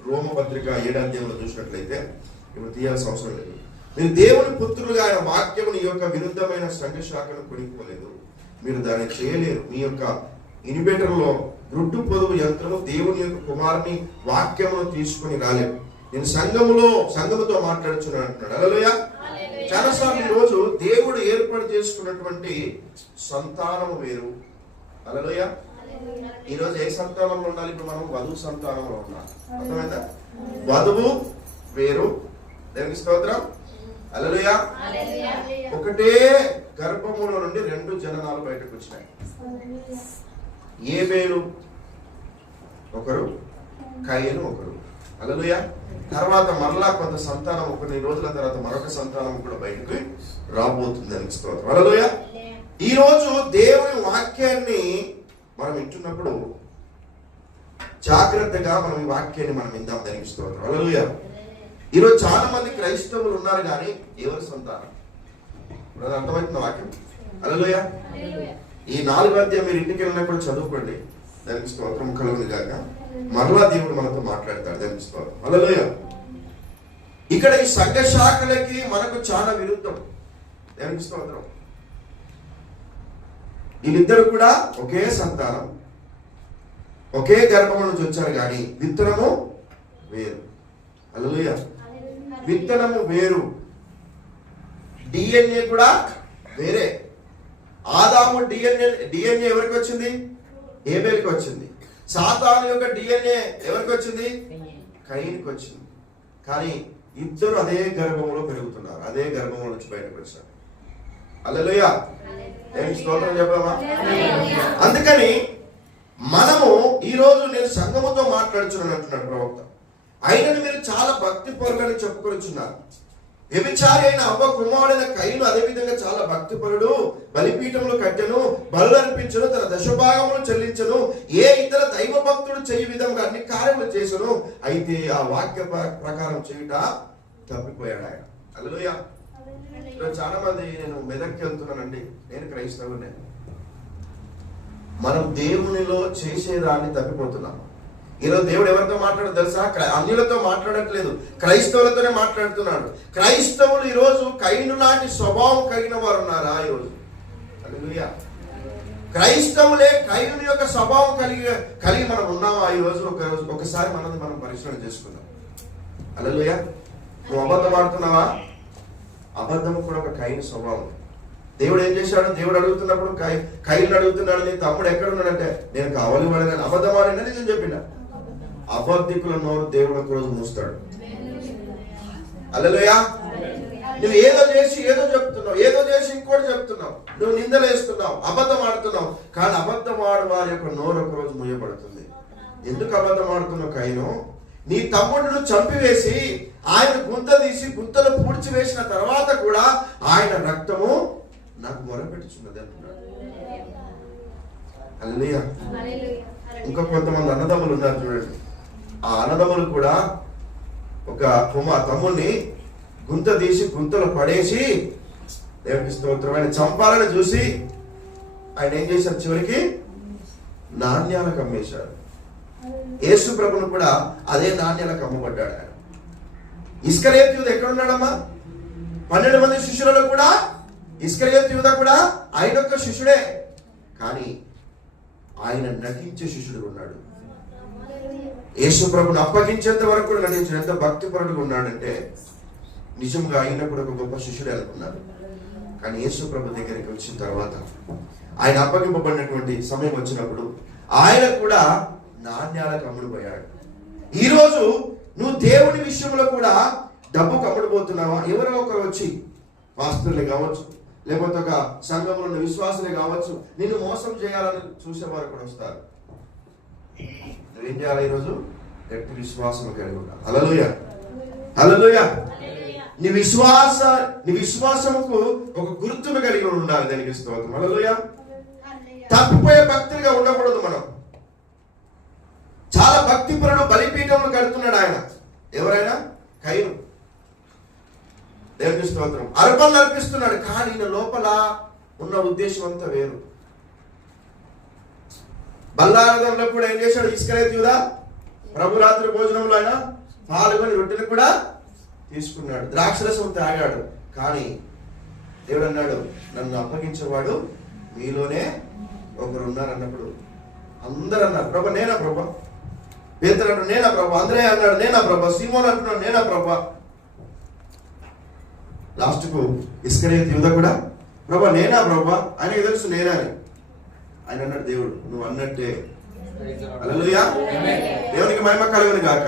రోమపత్రిక 7వ అధ్యాయంలో చూసినట్లయితే ఇప్పుడు తీయాల్సిన అవసరం లేదు. మీరు దేవుని పుత్రులుగా ఆయన వాక్యముని యొక్క విరుద్ధమైన సంఘశాఖను కొనుక్కోలేదు, మీరు దాన్ని చేయలేరు. మీ యొక్క ఇన్వర్టర్లో గుడ్డు పొదువు యంత్రము దేవుని యొక్క కుమారుని వాక్యమును తీసుకుని రాలేవు. నేను సంఘముతో మాట్లాడుచున్నాను అంటున్నాడు. హల్లెలూయా. చాలాసార్లు ఈ రోజు దేవుడు ఏర్పాటు చేసుకున్నటువంటి సంతానము వేరు. హల్లెలూయా. ఈ రోజు ఏ సంతానంలో ఉండాలి? ఇప్పుడు మనం వధువు సంతానంలో ఉన్నాం. అర్థమైందా? వధువు వేరు. దేవునికి స్తోత్రం. హల్లెలూయా. ఒకటే గర్భములో నుండి 2 జననాలు బయటకు వచ్చినాయి. ఏబేలు ఒకరు, కయీను ఒకరు. హల్లెలూయా. తర్వాత మరలా కొంత సంతానం కొన్ని రోజుల తర్వాత మరొక సంతానం కూడా బయటకు రాబోతుంది. దానికి స్తోత్రం. హల్లెలూయా. ఈ రోజు దేవుని వాక్యాన్ని మనం వింటున్నప్పుడు జాగ్రత్తగా మనం ఈ వాక్యాన్ని మనం విందాం. దానికి స్తోత్రం. హల్లెలూయా. ఈరోజు చాలా మంది క్రైస్తవులు ఉన్నారు కానీ ఎవరి సంతానం? అర్థమవుతున్న వాక్యం. హల్లెలూయా. ఈ 4వ అధ్యాయం మీరు ఇంటికి వెళ్ళినప్పుడు చదువుకోండి. దానికి స్తోత్రం కలుగును గాక. మరలా దేవుడు మనతో మాట్లాడతాడు. దానికి స్తోత్రం. హల్లెలూయా. ఇక్కడ ఈ సంఘ శాఖలకి మనకు చాలా విరుద్ధం. దానికి స్తోత్రం. వీళ్ళిద్దరు కూడా ఒకే సంతానం, ఒకే గర్భం నుంచి వచ్చారు కానీ విత్తనము వేరు. హల్లెలూయా. విత్తనము వేరు, డిఎన్ఏ కూడా వేరే. ఆదాము డిఎన్ఏ ఎవరికి వచ్చింది? ఏబేలుకి వచ్చింది. సాతాను యొక్క డిఎన్ఏ ఎవరికి వచ్చింది? కయీనుకి వచ్చింది. కానీ ఇద్దరు అదే గర్భంలో పెరుగుతున్నారు, అదే గర్భంలో నుంచి బయటకు వచ్చారు. హల్లెలూయా. స్తోత్రం చెప్పామా? అందుకని మనము ఈ రోజు నేను సంఘముతో మాట్లాడుచున్నాను అంటున్నాడు ప్రవక్త. అయినను మీరు చాలా భక్తి పరులని చెప్పుకొచ్చున్నారు. వ్యభిచారి అయిన అవ్వ కుమారుడైన కయీను అదే విధంగా చాలా భక్తిపరుడు, బలిపీఠములు కట్టెను, బలులు అర్పించను, తన దశభాగములు చెల్లించను, ఏ ఇతర దైవ భక్తుడు చేయ విధంగా అన్ని కార్యములు చేసను. అయితే ఆ వాక్య ప్రకారం చేయుట తప్పిపోయాడు ఆయన. హల్లెలూయా. చాలా మంది నేను మెదక్కి వెళ్తున్నానండి, నేను క్రైస్తవునే. మనం దేవునిలో చేసేదాన్ని తప్పిపోతున్నాం. ఈరోజు దేవుడు ఎవరితో మాట్లాడదు తెలుసా? అన్యులతో మాట్లాడట్లేదు, క్రైస్తవులతోనే మాట్లాడుతున్నాడు. క్రైస్తవులు ఈరోజు కయీను లాంటి స్వభావం కలిగిన వారు ఉన్నారా ఈరోజు? హల్లెలూయా. క్రైస్తవులే కయీను యొక్క స్వభావం కలిగి మనం ఉన్నామా ఈరోజు? ఒకసారి మనది మనం పరిశీలన చేసుకుందాం. హల్లెలూయా. నువ్వు అబద్ధం ఆడుతున్నావా? అబద్ధం కూడా ఒక కయీను స్వభావం. దేవుడు ఏం చేశాడు? దేవుడు అడుగుతున్నప్పుడు కయ్యను అడుగుతున్నాడు, నీ తమ్ముడు ఎక్కడున్నాడంటే నేను కావాలి వాడని అబద్ధం ఆడినా నిజం చెప్పిన. అబద్ధికుల నోరు దేవుడు ఒక రోజు మూస్తాడు. హల్లెలూయా. నువ్వు ఏదో చేసి ఏదో చెప్తున్నావు, ఏదో చేసి ఇంకోటి చెప్తున్నావు, నువ్వు నిందలు వేస్తున్నావు, అబద్ధం ఆడుతున్నావు. కానీ అబద్ధం ఆడు వారి యొక్క నోరు ఒక రోజు మూయబడుతుంది. ఎందుకు అబద్ధం ఆడుతున్నావు? కయ్యను నీ తమ్ముడును చంపివేసి ఆయన గుంత తీసి గుంతలు పూడ్చివేసిన తర్వాత కూడా ఆయన రక్తము నాకు మొరపెట్టుచున్నది అంటున్నాడు. హల్లెలూయా. ఇంకా కొంతమంది అన్నదమ్ములు ఉన్నారు చూడండి. ఆ అన్నదమ్ములు కూడా ఒక తమ్ముడిని గుంత తీసి గుంతలు పడేసి దేవునికి స్తోత్రం ఆయన చంపాలని చూసి ఆయన ఏం చేశారు? చివరికి నాణ్యాలకు అమ్మేశారు. యేసు ప్రభును కూడా అదే నాణ్యాలకు అమ్మబడ్డాడు ఆయన. ఇస్కరియోతు యూదా ఎక్కడున్నాడమ్మా? 12 మంది శిష్యులలో కూడా ఇస్కరియోతు యూదా కూడా ఆయన యొక్క శిష్యుడే. కానీ ఆయన నటించే శిష్యుడు ఉన్నాడు. యేసు ప్రభుని అప్పగించేంత వరకు కూడా నటించిన ఎంత భక్తిపరుడుగా ఉన్నాడంటే నిజంగా ఆయన కూడా ఒక గొప్ప శిష్యుడే అనుకున్నారు. కానీ యేసు ప్రభు దగ్గరికి వచ్చిన తర్వాత ఆయన అప్పగింపబడినటువంటి సమయం వచ్చినప్పుడు ఆయన కూడా నాణ్యాలకు అమ్ముడుపోయాడు. ఈరోజు నువ్వు దేవుని విషయంలో కూడా డబ్బుకు అమ్ముడుపోతున్నావా? ఎవరో ఒకరు వచ్చి పాస్టర్లే కావచ్చు, లేకపోతే ఒక సంఘంలో ఉన్న విశ్వాసులే కావచ్చు, నిన్ను మోసం చేయాలని చూసేవారు కూడా వస్తారు. నువ్వేం చేయాలి? ఈరోజు గట్టి విశ్వాసం కలిగి ఉండాలి. హల్లెలూయా, హల్లెలూయా. నీ విశ్వాసముకు ఒక గుర్తును కలిగి ఉండాలి. దానికి స్తోత్రం. హల్లెలూయా. తప్పిపోయే భక్తులుగా ఉండకూడదు మనం. చాలా భక్తిపరుడు బలిపీఠములు కడుతున్నాడు ఆయన. ఎవరైనా? కయ్యను. దేవునికి స్తోత్రం. అర్పణలు అర్పిస్తున్నాడు. కానీ ఈయన లోపల ఉన్న ఉద్దేశం అంతా వేరు. బల్లారదంలో కూడా ఏం చేశాడు? ఇస్కరియోతు యూదా ప్రభు రాత్రి భోజనంలో ఆయన పాల్గొని రొట్టెలు కూడా తీసుకున్నాడు, ద్రాక్షరసం తాగాడు. కానీ దేవుడు అన్నాడు, నన్ను అప్పగించేవాడు మీలోనే ఒకరు ఉన్నారు అన్నప్పుడు అందరూ అన్నారు, ప్రభా నేనా ప్రభా? పేతురు అన్నాడు, నేనా ప్రభా? అంద్రే అన్నాడు, నేనా ప్రభా? సీమోను అంటున్నాడు, నేనా ప్రభా? లాస్ట్కు ఇస్కరియోతు యూదా కూడా ప్రభా నేనా ప్రభా? ఆయనకు తెలుసు నేనా అని. ఆయన అన్నాడు, దేవుడు నువ్వు అన్నట్టే. హల్లెలూయా. దేవునికి మహిమ కలుగును గాక.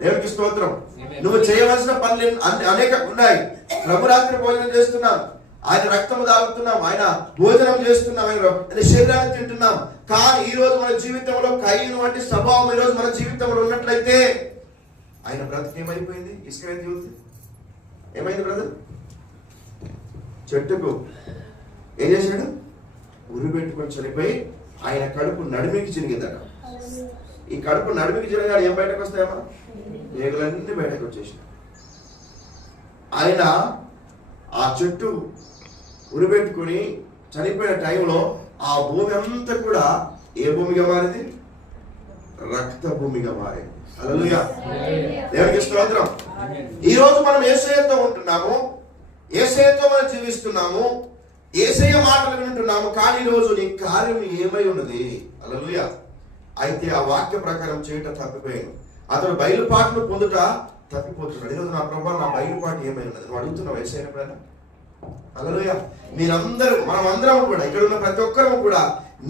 దేవునికి స్తోత్రం. నువ్వు చేయవలసిన పనులు అనేక ఉన్నాయి. ప్రభు రాత్రి భోజనం చేస్తున్నాం, ఆయన రక్తము తాగుతున్నాం, ఆయన భోజనం చేస్తున్నాం, ఆయన శరీరాన్ని తింటున్నాం. కానీ ఈ రోజు మన జీవితంలో కయ్యను వంటి స్వభావం ఈ రోజు మన జీవితంలో ఉన్నట్లయితే ఆయన బ్రతుకు ఏమైపోయింది? ఇస్కరియోతు యూదా ఏమైంది బ్రదర్? చెట్టుకు ఏం చేశాడు? ఉరి పెట్టుకొని చనిపోయి ఆయన కడుపు నడిమికి చిరిగిందట. ఈ కడుపు నడిమికి చిరగాడు ఏం బయటకు వస్తాయమ్మా? మేఘలన్నీ బయటకు వచ్చేసాయి. ఆయన ఆ చెట్టు ఉరిపెట్టుకుని చనిపోయిన టైంలో ఆ భూమి అంతా కూడా ఏ భూమిగా మారింది? రక్త భూమిగా మారింది. హల్లెలూయా. దేవునికి స్తోత్రం. ఈ రోజు మనం యేసయ్యతో ఉంటున్నాము, యేసయ్యతో మనం జీవిస్తున్నాము, యేసయ్య మాటలు వింటున్నాము. కానీ ఈ రోజు నీ కార్యం ఏమై ఉన్నది? హల్లెలూయా. అయితే ఆ వాక్య ప్రకారం చేయటం తప్పిపోయాను. అతను బయలుపాటును పొందుట తప్పిపోతున్నాడు. ఈరోజు నా ప్రభా నా బయలుపాటు ఏమై ఉన్నది? నువ్వు అడుగుతున్నావు యేసయ్య ఎప్పుడైనా? హల్లెలూయా. మీరందరూ మనమందరం కూడా ఇక్కడ ఉన్న ప్రతి ఒక్కరూ కూడా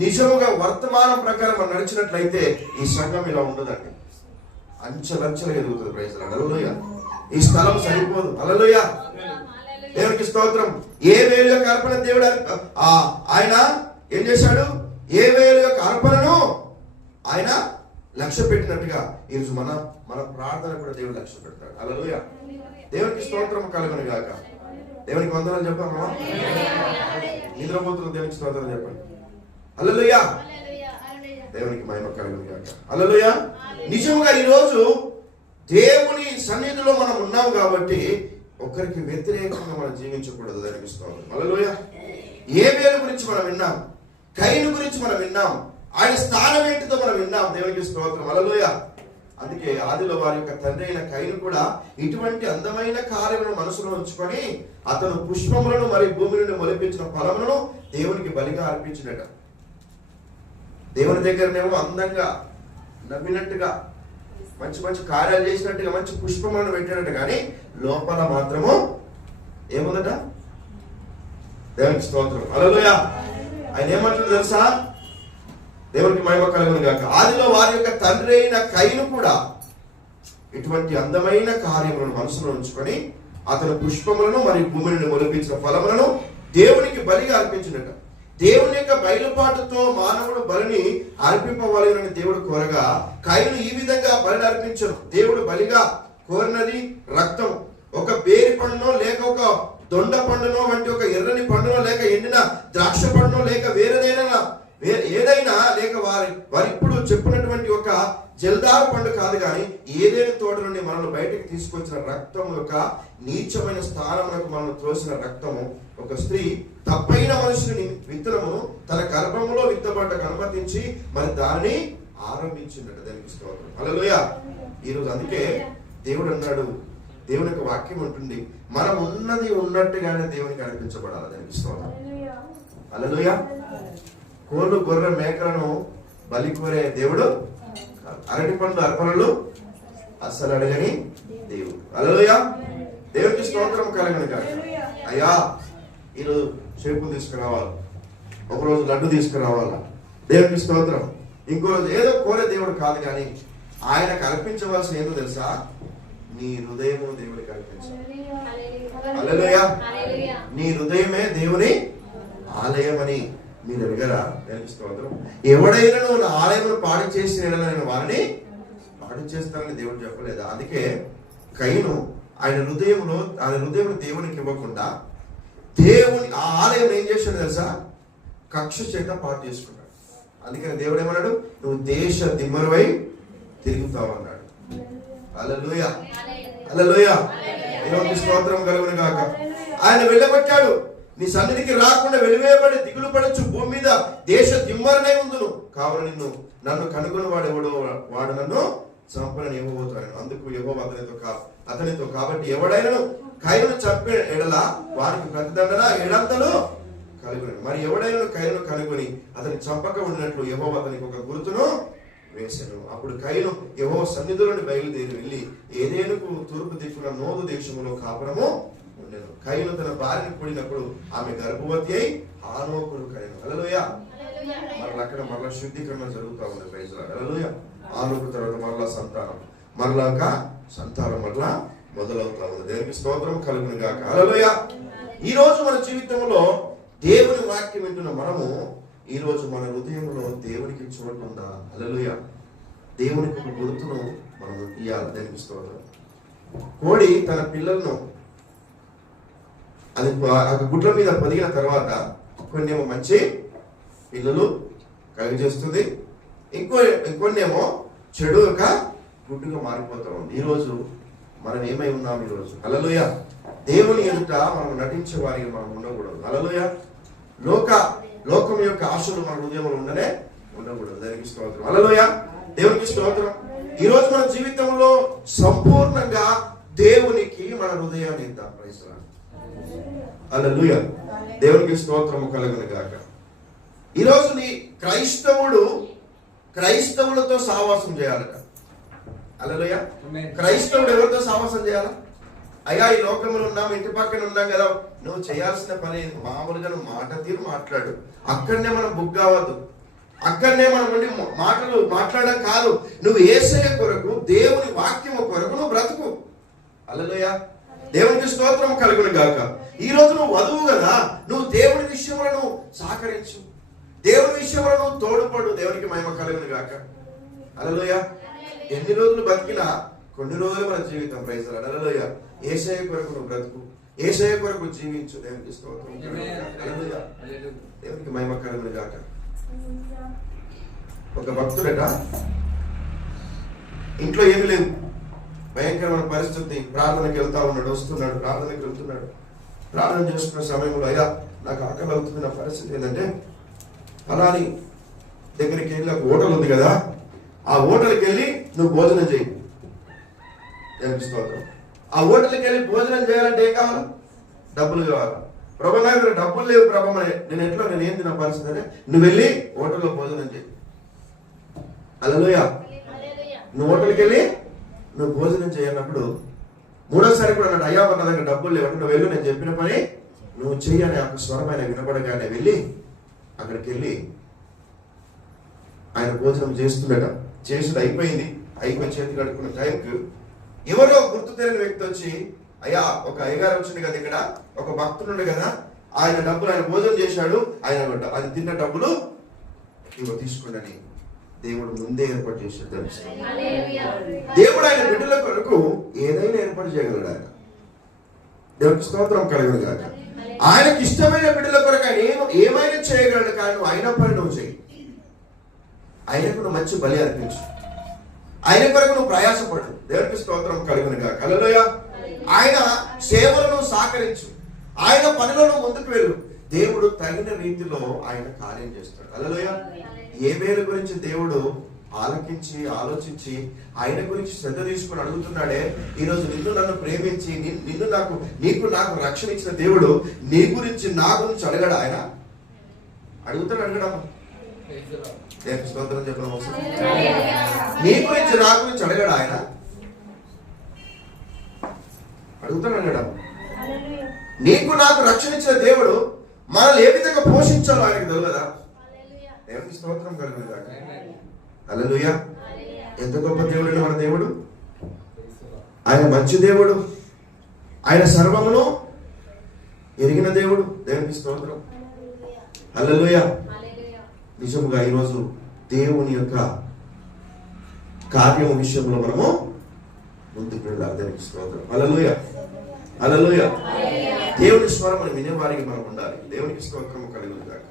నిజముగా వర్తమానం ప్రకారం మనం నడిచినట్లయితే ఈ సంఘం ఇలా ఉండదండి, అంచెలంచెలు ఎదుగుతుంది. Praise lord. హల్లెలూయా. ఈ స్థలం సరిపోదు. హల్లెలూయా. దేవునికి స్తోత్రం. ఏ వేలు యొక్క అర్పణ దేవుడు ఆయన ఏం చేశాడు? ఏ వేలు యొక్క అర్పణను ఆయన లక్ష్య పెట్టినట్టుగా ఈరోజు మన ప్రార్థన కూడా దేవుడు లక్ష్య పెడతాడు. హల్లెలూయా. దేవునికి స్తోత్రం కలుగును గాక. దేవునికి వందనాలు చెప్పామా? నిద్రపోతున్న దేవునికి స్తోత్రం చెప్పండి. హల్లెలూయా. దేవునికి మహిమ కలుగును గాక. హల్లెలూయా. నిజంగా ఈరోజు దేవుని సన్నిధిలో మనం ఉన్నాం కాబట్టి ఒకరికి వ్యతిరేకంగా మనం జీవించకూడదు. దానికి స్తోత్రం. హల్లెలూయా. ఏబేలు గురించి మనం విన్నాం, కయీను గురించి మనం విన్నాం, ఆయన స్థానం ఏంటిదో మనం విన్నాం. దేవునికి స్తోత్రం. హల్లెలూయా. అందుకే ఆదిలో వారి యొక్క తండ్రి అయిన కయీను కూడా ఇటువంటి అందమైన కార్యములను మనసులో ఉంచుకొని అతను పుష్పములను మరియు భూమి నుండి మొలిపించిన ఫలములను దేవునికి బలిగా అర్పించినట. దేవుని దగ్గరనేమో అందంగా నవ్వినట్టుగా మంచి మంచి కార్యాలు చేసినట్టుగా మంచి పుష్పములను పెట్టినట్టు, కానీ లోపల మాత్రము ఏముందట? దేవునికి స్తోత్రం. హల్లెలూయా. ఆయన ఏమంటాడు తెలుసా? దేవునికి మహిమ కలుగును గాక. ఆదిలో వారి యొక్క తండ్రి అయిన కయీను కూడా ఇటువంటి అందమైన కార్యములను మనసులో ఉంచుకొని అతను పుష్పములను మరియు భూమిని మొలిపించిన ఫలములను దేవునికి బలిగా అర్పించినట. దేవుని యొక్క బయలుపాటుతో మానవుడు బలిని అర్పింపవలెనని దేవుడు కోరగా కయీను ఈ విధంగా బలిని అర్పించను. దేవుడు బలిగా కోరినది రక్తం, ఒక బేరి పండునో లేక ఒక దొండ పండునో వంటి ఒక ఎర్రని పండునో లేక ఎండిన ద్రాక్ష పండునో లేక ఏదైనా లేక వారిప్పుడు చెప్పినటువంటి ఒక జల్దారు పండు కాదు, కానీ ఏదైనా తోట నుండి మనల్ని బయటకు తీసుకొచ్చిన రక్తము యొక్క నీచమైన స్థానములకు మనం త్రోసిన రక్తము. ఒక స్త్రీ తప్పైన మనుషుని విత్తనము తన గర్భములో విత్తబడ్డకు అనుమతించి మరి దానిని ఆరంభించిందట. దానికి స్తోత్రం. హల్లెలూయా. ఈరోజు అందుకే దేవుడు అన్నాడు, దేవుని యొక్క వాక్యం ఉంటుంది, మనం ఉన్నది ఉన్నట్టుగానే దేవునికి అర్పించబడాలి. దానికి స్తోత్రం. హల్లెలూయా. కోళ్ళు గొర్రె మేకలను బలి కోరే దేవుడు, అరటి పండ్లు అర్పణలు అస్సలు అడగని దేవుడు. హల్లెలూయా. దేవునికి స్తోత్రం కలగను కాక. అయ్యా ఈరోజు చేపులు తీసుకురావాలి, ఒకరోజు లడ్డు తీసుకురావాలా, దేవునికి స్తోత్రం. ఇంకో రోజు ఏదో కోరే దేవుడు కాదు, కానీ ఆయనకు అర్పించవలసిన ఏదో తెలుసా? నీ హృదయము దేవునికి అర్పించాలి. హల్లెలూయా. నీ హృదయమే దేవుని ఆలయం అని మీరు అడిగారా? దేవునికి స్తోత్రం. ఎవడైనా నువ్వు నా ఆలయమును పాడు చేసిన నేను వారిని పాడు చేస్తానని దేవుడు చెప్పలేదా? అందుకే కయీను ఆయన హృదయంలో దేవునికి ఇవ్వకుండా దేవుని ఆ ఆలయం ఏం చేశాడు తెలుసా? కక్ష చేత పాటు చేసుకున్నాడు. అందుకని దేవుడు ఏమన్నాడు? నువ్వు దేశ దిమ్మరువై తిరుగుతావు అన్నాడు. హల్లెలూయా. హల్లెలూయా. దేవునికి స్తోత్రం కలుగును గాక. ఆయన వెళ్ళబట్టాడు, నీ సన్నిధికి రాకుండా వెలివేయబడి దిగులు పడచ్చు, భూమి మీద దేశ దిమ్మరనై ఉందును, కావున నన్ను కనుగొని వాడు నన్ను చంపనని ఇవ్వబోతాను. అందుకు యెహోవా అతనితో కాబట్టి ఎవడైనా కయీనును చంపే ఎడల వారికి ప్రతిదండన ఏడంతలు కలుగును. మరి ఎవడైనా కయీనును కనుగొని అతని చంపక ఉండినట్లు యెహోవా అతనికి ఒక గుర్తును వేశాను. అప్పుడు కయీను యెహోవా సన్నిధిలో నుండి బయలుదేరి వెళ్ళి ఏదేనుకు తూర్పు దిక్కున నోదు దేశములో కాపురము ఉండెను. కయీను తన భార్యను కూడినప్పుడు ఆమె గర్భవతి అయి హానోకును కనెను. హల్లెలూయా. అక్కడ మరలా శుద్ధీకరణ జరుగుతూ ఉంది. Praise lord. హల్లెలూయా. హానోకు తర్వాత మరలా సంతానం, సంతానం మరలా మొదలవుతా ఉంది. దేవునికి స్తోత్రం కలుగును గాక. హల్లెలూయా. ఈ రోజు మన జీవితంలో దేవుని వాక్యం వింటున్న మనము ఈ రోజు మన హృదయంలో దేవునికి చోటు ఉందా? హల్లెలూయా. దేవునికి ఒక గుర్తును మనం ఇయ్యాలి. దేవునికి స్తోత్రం. కోడి తన పిల్లలను అది గుడ్ల మీద పొదిగిన తర్వాత కొన్నేమో మంచి పిల్లలు కలిగజేస్తుంది, ఇంకొన్నేమో చెడు యొక్క గుడ్డుగా మారిపోతా ఉంది. ఈరోజు మనం ఏమై ఉన్నాం? ఈరోజు హల్లెలూయా దేవుని ఎదుట మనం నటించే వారికి మనం ఉండకూడదు. హల్లెలూయా. లోకం యొక్క ఆశలు మన హృదయంలో ఉండకూడదు. దేవునికి స్తోత్రం. హల్లెలూయా. దేవునికి స్తోత్రం. ఈ రోజు మన జీవితంలో సంపూర్ణంగా దేవునికి మన హృదయాన్ని ఇద్దాం. Praise lord. హల్లెలూయా. దేవునికి స్తోత్రము కలుగును గాక. ఈరోజు నీ క్రైస్తవులతో సహవాసం చేయాలట. హల్లెలూయా. క్రైస్తవుడు ఎవరితో సహవాసం చేయాలా? అయ్యా ఈ లోకంలో ఉన్నాం, ఇంటి పక్కన ఉన్నాం కదా, నువ్వు చేయాల్సిన పని మామూలుగా నువ్వు మాట తీరు మాట్లాడు. అక్కడనే మనం బుక్ కావద్దు, అక్కడనే మనం ఉండి మాటలు మాట్లాడడం కాదు. నువ్వు యేసయ్య కొరకు, దేవుని వాక్యము కొరకు నువ్వు బ్రతుకు. హల్లెలూయా. దేవునికి స్తోత్రం కలుగును గాక. ఈ రోజు నువ్వు వధువు కదా, నువ్వు దేవుని విషయంలో నువ్వు సహకరించు, దేవుని విషయంలో నువ్వు తోడుపడు. దేవునికి మహిమ కలుగును గాక. హల్లెలూయా. ఎన్ని రోజులు బతికినా కొన్ని రోజులు మన జీవితం. Praise lord. హల్లెలూయా. యేసయ్య కొరకు నువ్వు బ్రతుకు, యేసయ్య కొరకు జీవించు. దేవునికి స్తోత్రం. హల్లెలూయా. దేవునికి మహిమ కలుగును గాక. ఒక భక్తుడట, ఇంట్లో ఏమి లేవు, భయంకరమైన పరిస్థితి, ప్రార్థనకి వెళ్తా ఉన్నాడు, వస్తున్నాడు, ప్రార్థనకి వెళ్తున్నాడు. ప్రార్థన చేసుకున్న సమయంలో అయ్యా నాకు ఆకలి అవుతుంది, నా పరిస్థితి ఏంటంటే ఫలాని దగ్గరికి వెళ్ళి ఒక హోటల్ ఉంది కదా, ఆ హోటల్కి వెళ్ళి నువ్వు భోజనం చేయి. స్తోత్రం. ఆ హోటల్కి వెళ్ళి భోజనం చేయాలంటే ఏం కావాలి? డబ్బులు కావాలి. ప్రభు నా దగ్గర డబ్బులు లేవు ప్రభు, నేను ఏంది నా పరిస్థితి అంటే నువ్వు వెళ్ళి హోటల్లో భోజనం చేయి. హల్లెలూయా. నువ్వు హోటల్కి వెళ్ళి నువ్వు భోజనం చేయనప్పుడు మూడోసారి కూడా అన్నాడు, అయ్యా నా దగ్గర డబ్బులు లేవు, నువ్వు వెళ్ళు, నేను చెప్పిన పని నువ్వు చెయ్యి అనే ఒక స్వరం ఆయన వినపడగానే వెళ్ళి అక్కడికి వెళ్ళి ఆయన భోజనం చేస్తుండట. చేసుడు అయిపోయింది. అయిపోయి చేతి కడుక్కున్న టైంకి ఎవరో గుర్తు తెలియని వ్యక్తి వచ్చి, అయ్యా ఒక అయ్యగారు వచ్చింది కదా, ఇక్కడ ఒక భక్తుడు కదా, ఆయన డబ్బులు ఆయన భోజనం చేశాడు, ఆయన అది తిన్న డబ్బులు ఇవ్వ తీసుకోండి దేవుడు ముందే ఏర్పాటు చేశాడు. తెలుస్తుంది దేవుడు ఆయన బిడ్డల కొరకు ఏదైనా ఏర్పాటు చేయగలడు. ఆయన దేవుడికి స్తోత్రం కలుగును గాక. ఆయనకి ఇష్టమైన బిడ్డల కొరకు ఆయన ఏమైనా చేయగలడు. కానీ నువ్వు అయిన పని నువ్వు చేయి. ఆయనకు నువ్వు మంచి బలి అర్పించు. ఆయన కొరకు నువ్వు ప్రయాసపడు. దేవుడికి స్తోత్రం కలుగును గాక. హల్లెలూయా. ఆయన సేవలను సహకరించు. ఆయన పనిలో ముందుకు వెళ్ళు. దేవుడు తగిన రీతిలో ఆయన కార్యం చేస్తాడు. హల్లెలూయా. ఏబేలు గురించి దేవుడు ఆలకించి ఆలోచించి ఆయన గురించి శ్రద్ధ తీసుకుని అడుగుతున్నాడే, ఈరోజు నిన్ను నన్ను ప్రేమించి నీకు నాకు రక్షణ ఇచ్చిన దేవుడు నీ గురించి నా గురించి అడగడా? ఆయన అడుగుతాడు. అడగడమ్మా స్తోత్రం చెప్పడం అవసరం. నీ గురించి నా గురించి అడగడా? ఆయన అడుగుతాడు. అడగడం. నీకు నాకు రక్షణ ఇచ్చిన దేవుడు మనల్ని ఏ విధంగా పోషించాలో ఆయనకు తెలియదా? దేవునికి స్తోత్రం కలుగును గాక. హల్లెలూయా. ఎంత గొప్ప దేవుడు మన దేవుడు. ఆయన మంచి దేవుడు. ఆయన సర్వమును ఎరిగిన దేవుడు. దేవునికి స్తోత్రం. హల్లెలూయా. నిజముగా ఈరోజు దేవుని యొక్క కార్యం విషయంలో మనము ముందుకు వెళ్ళాలి. దేవునికి స్తోత్రం. హల్లెలూయా. హల్లెలూయా. దేవుని స్వరం మనం వినేవారికి మనం ఉండాలి. దేవునికి స్తోత్రం కలుగును గాక.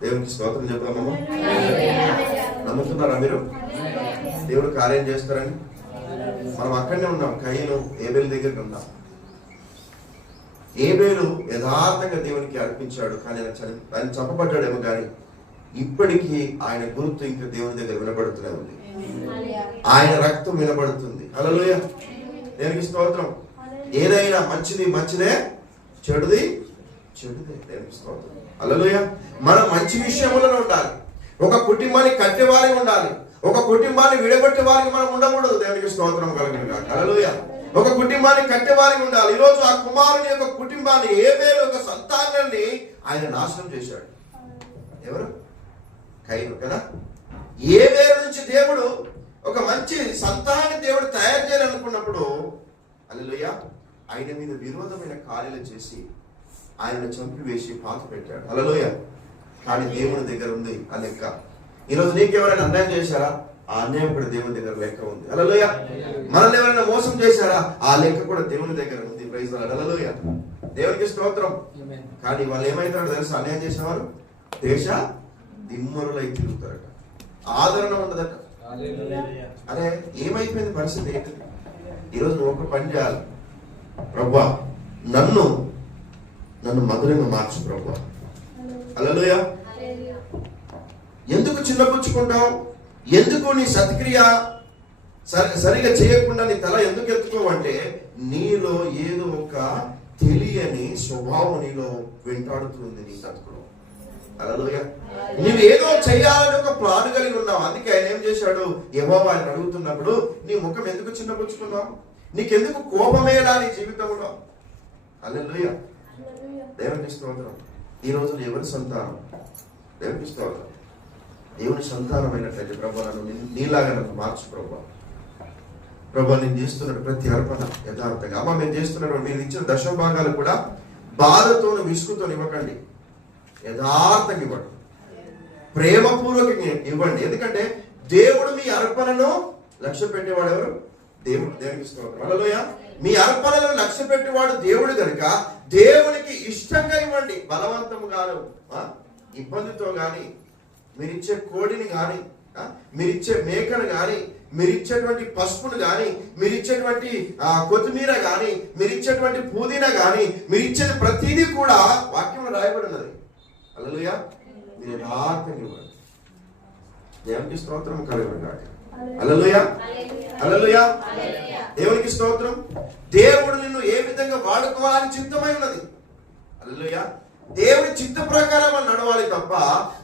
దేవునికి స్తోత్రం చెప్తామమ్మా. నమ్ముతున్నారా మీరు దేవుడు కార్యం చేస్తారని? మనం అక్కడనే ఉన్నాం. కయీను ఏబేలు దగ్గరికి ఉన్నాం. ఏబేలు యథార్థంగా దేవునికి అర్పించాడు. కానీ ఆయన చంపబడ్డాడేమో కానీ ఇప్పటికీ ఆయన గుర్తు ఇంకా దేవుని దగ్గర వినబడుతూనే ఉంది. ఆయన రక్తం వినబడుతుంది. హల్లెలూయా. దేవునికి స్తోత్రం. ఏదైనా మంచిదే, చెడుది చెడుదే. దేవునికి స్తోత్రం. హల్లెలూయా. మనం మంచి విషయంలో ఉండాలి. ఒక కుటుంబాన్ని కట్టేవారికి ఉండాలి. ఒక కుటుంబాన్ని విడగొట్టే వారికి మనం ఉండకూడదు. దేవునికి స్తోత్రం కలుగును గాక. హల్లెలూయా. ఒక కుటుంబాన్ని కట్టేవారికి ఉండాలి. ఈరోజు ఆ కుమారుని యొక్క కుటుంబాన్ని ఏబేలు ఒక సంతానాన్ని ఆయన నాశనం చేశాడు. ఎవరు? కయీను కదా. ఏబేలు నుంచి దేవుడు ఒక మంచి సంతానాన్ని దేవుడు తయారు చేయాలనుకున్నప్పుడు హల్లెలూయా ఆయన మీద విరోధమైన కార్యాలు చేసి ఆయన చంపివేసి పాత పెట్టాడు. హల్లెలూయా. కానీ దేవుని దగ్గర ఉంది ఆ లెక్క. ఈరోజు నీకెవరైనా అన్యాయం చేశారా? ఆ అన్యాయం కూడా దేవుని దగ్గర లెక్క ఉంది. హల్లెలూయా. మనల్ని ఎవరైనా మోసం చేశారా? ఆ లెక్క కూడా దేవుని దగ్గర ఉంది. Praise lord. హల్లెలూయా. దేవునికి స్తోత్రం. కానీ వాళ్ళు ఏమైతారో తెలుసా? అన్యాయం చేసేవారు దేశ దిమ్మరులై తిరుగుతారట. ఆదరణ ఉండదట. అరే ఏమైపోయింది పరిస్థితి? ఈరోజు నువ్వు ఒక పని చేయాలి. ప్రభువా నన్ను మధురంగా మార్చు ప్రభువా. హల్లెలూయా. ఎందుకు చిన్నపుచ్చుకుంటావు? ఎందుకు నీ సత్క్రియ సరిగా చేయకుండా నీ తల ఎందుకు ఎత్తుకోవంటే నీలో ఏదో ఒక తెలియని స్వభావం నీలో వెంటాడుతుంది. నీ సత్కులో హల్లెలూయా. నువ్వు ఏదో చేయాలని ఒక ప్లాన్ కలిగి ఉన్నావు. అందుకే ఆయన ఏం చేశాడు? యెహోవా ఆయన అడుగుతున్నప్పుడు నీ ముఖం ఎందుకు చిన్నపుచ్చుకున్నావు? నీకెందుకు కోపమేలా నీ జీవితంలో? హల్లెలూయా. దేవునికి స్తోత్రం. ఈ రోజు ఎవరి సంతానం? దేవునికి స్తోత్రం. దేవుని సంతానమైనట్లయితే ప్రభు నన్ను నీలాగా నన్ను మార్చు ప్రభు. ప్రభు నేను చేస్తున్నట్టు ప్రతి అర్పణ యథార్థంగా. అమ్మ మేము చేస్తున్నట్టు మీరు ఇచ్చిన దశమ భాగాలు కూడా బాధతోను విసుగుతో ఇవ్వకండి. యథార్థంగా ఇవ్వండి. ప్రేమపూర్వకంగా ఇవ్వండి. ఎందుకంటే దేవుడు మీ అర్పణను లక్ష్య పెట్టేవాడు ఎవరు? దేవుడు. దేవునికి స్తోత్రం. హల్లెలూయా. మీ అర్పణలను లక్ష్య పెట్టేవాడు దేవుడు కనుక దేవునికి ఇష్టంగా ఇవ్వండి. బలవంతముగాను ఇబ్బందితో గాని మీరిచ్చే కోడిని గాని మీరిచ్చే మేకను గాని మీరిచ్చేటువంటి పసుపును గాని మీరిచ్చేటువంటి కొత్తిమీర గాని మీరిచ్చేటువంటి పుదీనా గాని మీరిచ్చేది ప్రతిదీ కూడా వాక్యంలో రాయబడి ఉన్నది. హల్లెలూయా. మీరు యథార్థంగా ఇవ్వండి. దేవునికి స్తోత్రం కలుగును గాక. హల్లెలూయా. హల్లెలూయా. దేవునికి స్తోత్రం. దేవుడు నిన్ను ఏ విధంగా వాడుకోవాలని చిత్తమై ఉన్నది. హల్లెలూయా. దేవుడి చిత్త ప్రకారం మనం నడవాలి తప్ప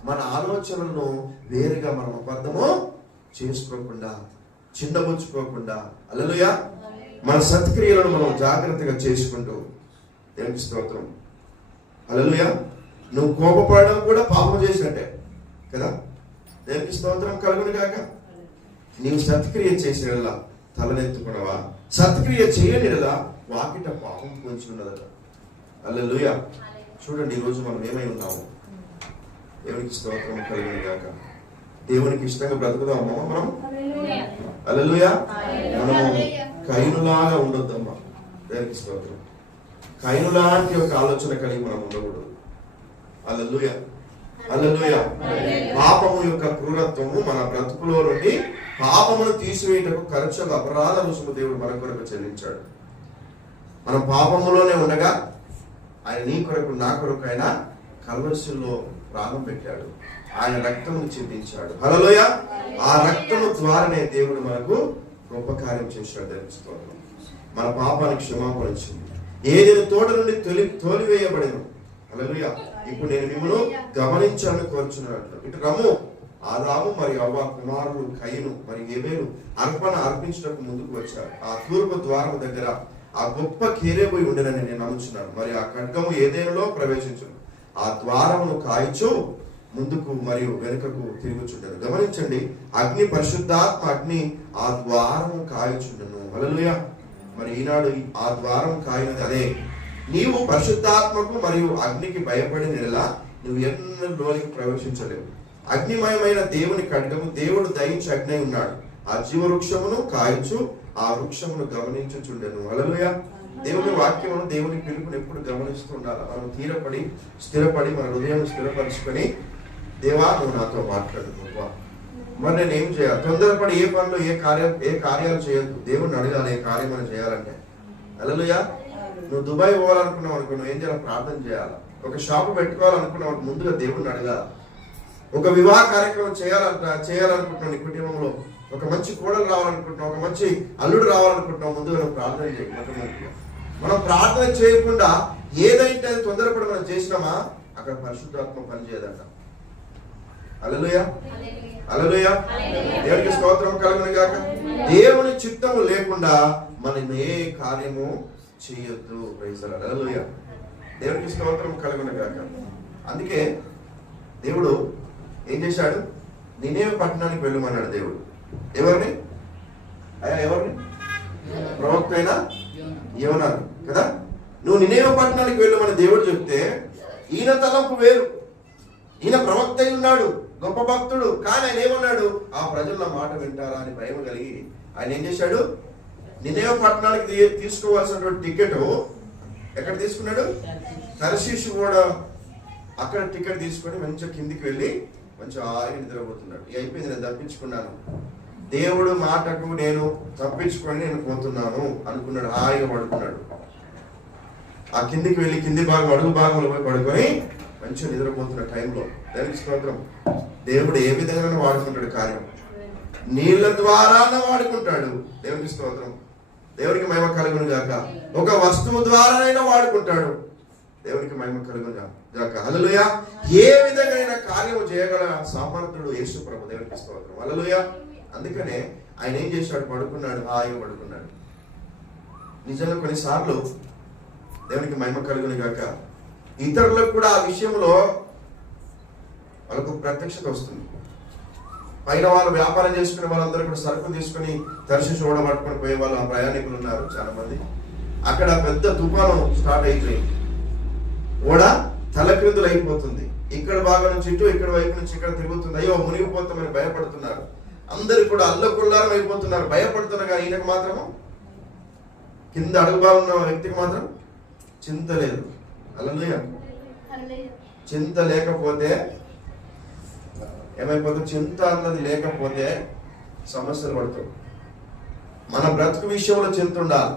మన ఆలోచనలను వేరుగా మనం అబద్ధము చేసుకోకుండా చిన్నబుచ్చుకోకుండా హల్లెలూయా మన సత్క్రియలను మనం జాగ్రత్తగా చేసుకుంటూ దేవునికి స్తోత్రం. హల్లెలూయా. నువ్వు కోపపడడం కూడా పాపం చేసినట్టే కదా. దేవునికి స్తోత్రం కలుగును గాక. నీవు సత్క్రియ చేసేలా తలనెత్తుకున్నావా, సత్క్రియ చేయనిలా వాకిట పాపం పొంచి ఉన్నదట. హల్లెలూయా. చూడండి ఈరోజు మనం ఏమై ఉన్నాము. దేవునికి స్తోత్రం కలుగును గాక. దేవునికి ఇష్టంగా బ్రతుకుదామా మనం? హల్లెలూయా. మనము కయనులాగా ఉండొద్దమ్మా. దేవునికి స్తోత్రం. కయనులాంటి ఒక ఆలోచన కలిగి మనం ఉండకూడదు. హల్లెలూయా. హల్లెలూయా. పాపము యొక్క క్రూరత్వము మన బ్రతుకులో నుండి పాపమును తీసివేయటకు ఖర్చుగా అపరాధ రుసుము దేవుడు మన కొరకు చెల్లించాడు. మనం పాపములోనే ఉండగా ఆయన నీ కొరకు నా కొరకు ఆయన కల్వరిశిలో ప్రాణం పెట్టాడు. ఆయన రక్తమును చిందించాడు. హల్లెలూయా. ఆ రక్తము ద్వారానే దేవుడు మనకు గొప్ప కార్యం చేశాడు. తెలుసుకోవాలి. మన పాపానికి క్షమాపణ ఇచ్చింది. ఏదైనా తోట నుండి తోలివేయబడిన. హల్లెలూయా. ఇప్పుడు నేను మిమ్మల్ని గమనించాలని కోరుచున్నట్లు ఇటు రమ్ము. ఆదాము మరియు అవ్వ కుమారులు కయీను మరియు హేబేలు అర్పణ అర్పించడానికి ముందుకు వచ్చారు. ఆ తూర్పు ద్వారం దగ్గర ఆ గొప్ప కేరేబోయి ఉండేనని నేను నమ్ముచున్నాను. మరి ఆ ఖడ్గము ఏదేనులో ప్రవేశించును. ఆ ద్వారమును కాయచు ముందుకు మరియు వెనుకకు తిరుగుచుండెను. గమనించండి, అగ్ని పరిశుద్ధాత్మ అగ్ని ఆ ద్వారము కాయచుండెను. హల్లెలూయా. మరి ఈనాడు ఆ ద్వారం కాయినది అదే. నీవు పరిశుద్ధాత్మకు మరియు అగ్నికి భయపడిన నెల నువ్వు ఎన్నోలోనికి ప్రవేశించలేవు. అగ్నిమయమైన దేవుని ఖడ్గము దేవుడు దయించి అగ్ని ఉన్నాడు. ఆ జీవ వృక్షమును కాయచు ఆ వృక్షమును గమనించుచుండెను. హల్లెలూయా. దేవుని వాక్యమును దేవుని పిలుపుని ఎప్పుడు గమనిస్తూ ఉండాలి. మనం స్థిరపడి మన హృదయం స్థిరపరుచుకొని, దేవా నువ్వు నాతో మాట్లాడు. మరి నేను ఏం చేయాలి? తొందరపడి ఏ పనులు ఏ కార్యాలు చేయొద్దు. దేవుడిని అడగాలి ఏ కార్యం మనం చేయాలంటే. హల్లెలూయా. నువ్వు దుబాయ్ పోవాలనుకున్నావు అనుకో, నువ్వు ఏం చేయాలి? ప్రార్థన చేయాలి. ఒక షాపు పెట్టుకోవాలనుకున్నావు ముందుగా దేవుడిని అడగాలి. ఒక వివాహ కార్యక్రమం చేయాలనుకుంటున్నావు నీ కుటుంబంలో, ఒక మంచి కోడలు రావాలనుకుంటున్నావు, ఒక మంచి అల్లుడు రావాలనుకుంటున్నావు, ముందుగా నువ్వు ప్రార్థన చేయి. మనం ప్రార్థన చేయకుండా ఏదైతే తొందరపడి మనం చేసినామా అక్కడ పరిశుద్ధాత్మ పనిచేయదంట. హల్లెలూయా. హల్లెలూయా. దేవునికి స్తోత్రం కలుగును గాక. దేవుని చిత్తము లేకుండా మనం ఏ కార్యము చేయొద్దు. Praise the lord. హల్లెలూయా. దేవునికి స్తోత్రం కలుగును గాక. అందుకే దేవుడు ఏం చేశాడు? నినేవే పట్టణానికి వెళ్ళమన్నాడు దేవుడు. ఎవరిని? ఎవరిని? ప్రవక్త అయినా యోనాను కదా. నువ్వు నినేవే పట్టణానికి వెళ్ళమని దేవుడు చెప్తే ఈయన తలంపు వేరు. ఈయన ప్రవక్త అయి ఉన్నాడు, గొప్ప భక్తుడు. కానీ ఆయన ఏమన్నాడు? ఆ ప్రజల మాట వింటారా అని భయం కలిగి ఆయన ఏం చేశాడు? నినేవే పట్టణానికి తీసుకోవాల్సినటువంటి టికెట్ ఎక్కడ తీసుకున్నాడు? తర్షీషు కూడా అక్కడ టికెట్ తీసుకొని మంచిగా కిందికి వెళ్ళి మంచిగా ఆగి నిద్రపోతున్నాడు. అయిపోయింది, నేను తప్పించుకున్నాను, దేవుడు మాటకు నేను తప్పించుకొని నేను పోతున్నాను అనుకున్నాడు. హాయిగా పడుకున్నాడు. ఆ కిందికి వెళ్ళి కింది భాగం అడుగు భాగంలో పోయి పడుకొని మంచిగా నిద్రపోతున్న టైంలో దేవునికి స్తోత్రం. దేవుడు ఏ విధంగా వాడుకుంటాడు కార్యం? నీళ్ళ ద్వారానే వాడుకుంటాడు. దేవునికి స్తోత్రం. దేవునికి మహిమ కలుగును గాక. ఒక వస్తువు ద్వారానైనా వాడుకుంటాడు. దేవునికి మహిమ కలుగును గాక. హల్లెలూయా. ఏ విధంగా కార్యము చేయగల సామర్థ్యుడు యేసు ప్రభు. దేవునికి స్తోత్రం. హల్లెలూయా. అందుకనే ఆయన ఏం చేశాడు? పడుకున్నాడు, హాయిగా పడుకున్నాడు. నిజంగా కొన్నిసార్లు దేవునికి మహిమ కలుగును గాక ఇతరులకు కూడా ఆ విషయంలో వాళ్ళకు ప్రత్యక్షత వస్తుంది. పైన వాళ్ళు వ్యాపారం చేసుకునే వాళ్ళందరూ కూడా సరుకు తీసుకుని తర్షీషు ఓడ పట్టుకొని పోయే వాళ్ళు ఆ ప్రయాణికులు ఉన్నారు చాలా మంది. అక్కడ పెద్ద తుఫాను స్టార్ట్ అయిపోయింది. ఓడ తలక్రిందులు అయిపోతుంది. ఇక్కడ భాగం నుంచి ఇటు, ఇక్కడ వైపు నుంచి ఇక్కడ తిరుగుతుంది. అయ్యో మునిగిపోతామని భయపడుతున్నారు. అందరు కూడా అల్లకొల్లారం అయిపోతున్నారు, భయపడుతున్నారు. కానీ ఈయనకు మాత్రము కింద అడుగు బాగున్న వ్యక్తికి మాత్రం చింత లేదు. హల్లెలూయా. చింత లేకపోతే ఏమైపోతుంది? చింత అన్నది లేకపోతే సమస్యలు పడుతుంది. మన బ్రతుకు విషయంలో చింత ఉండాలి,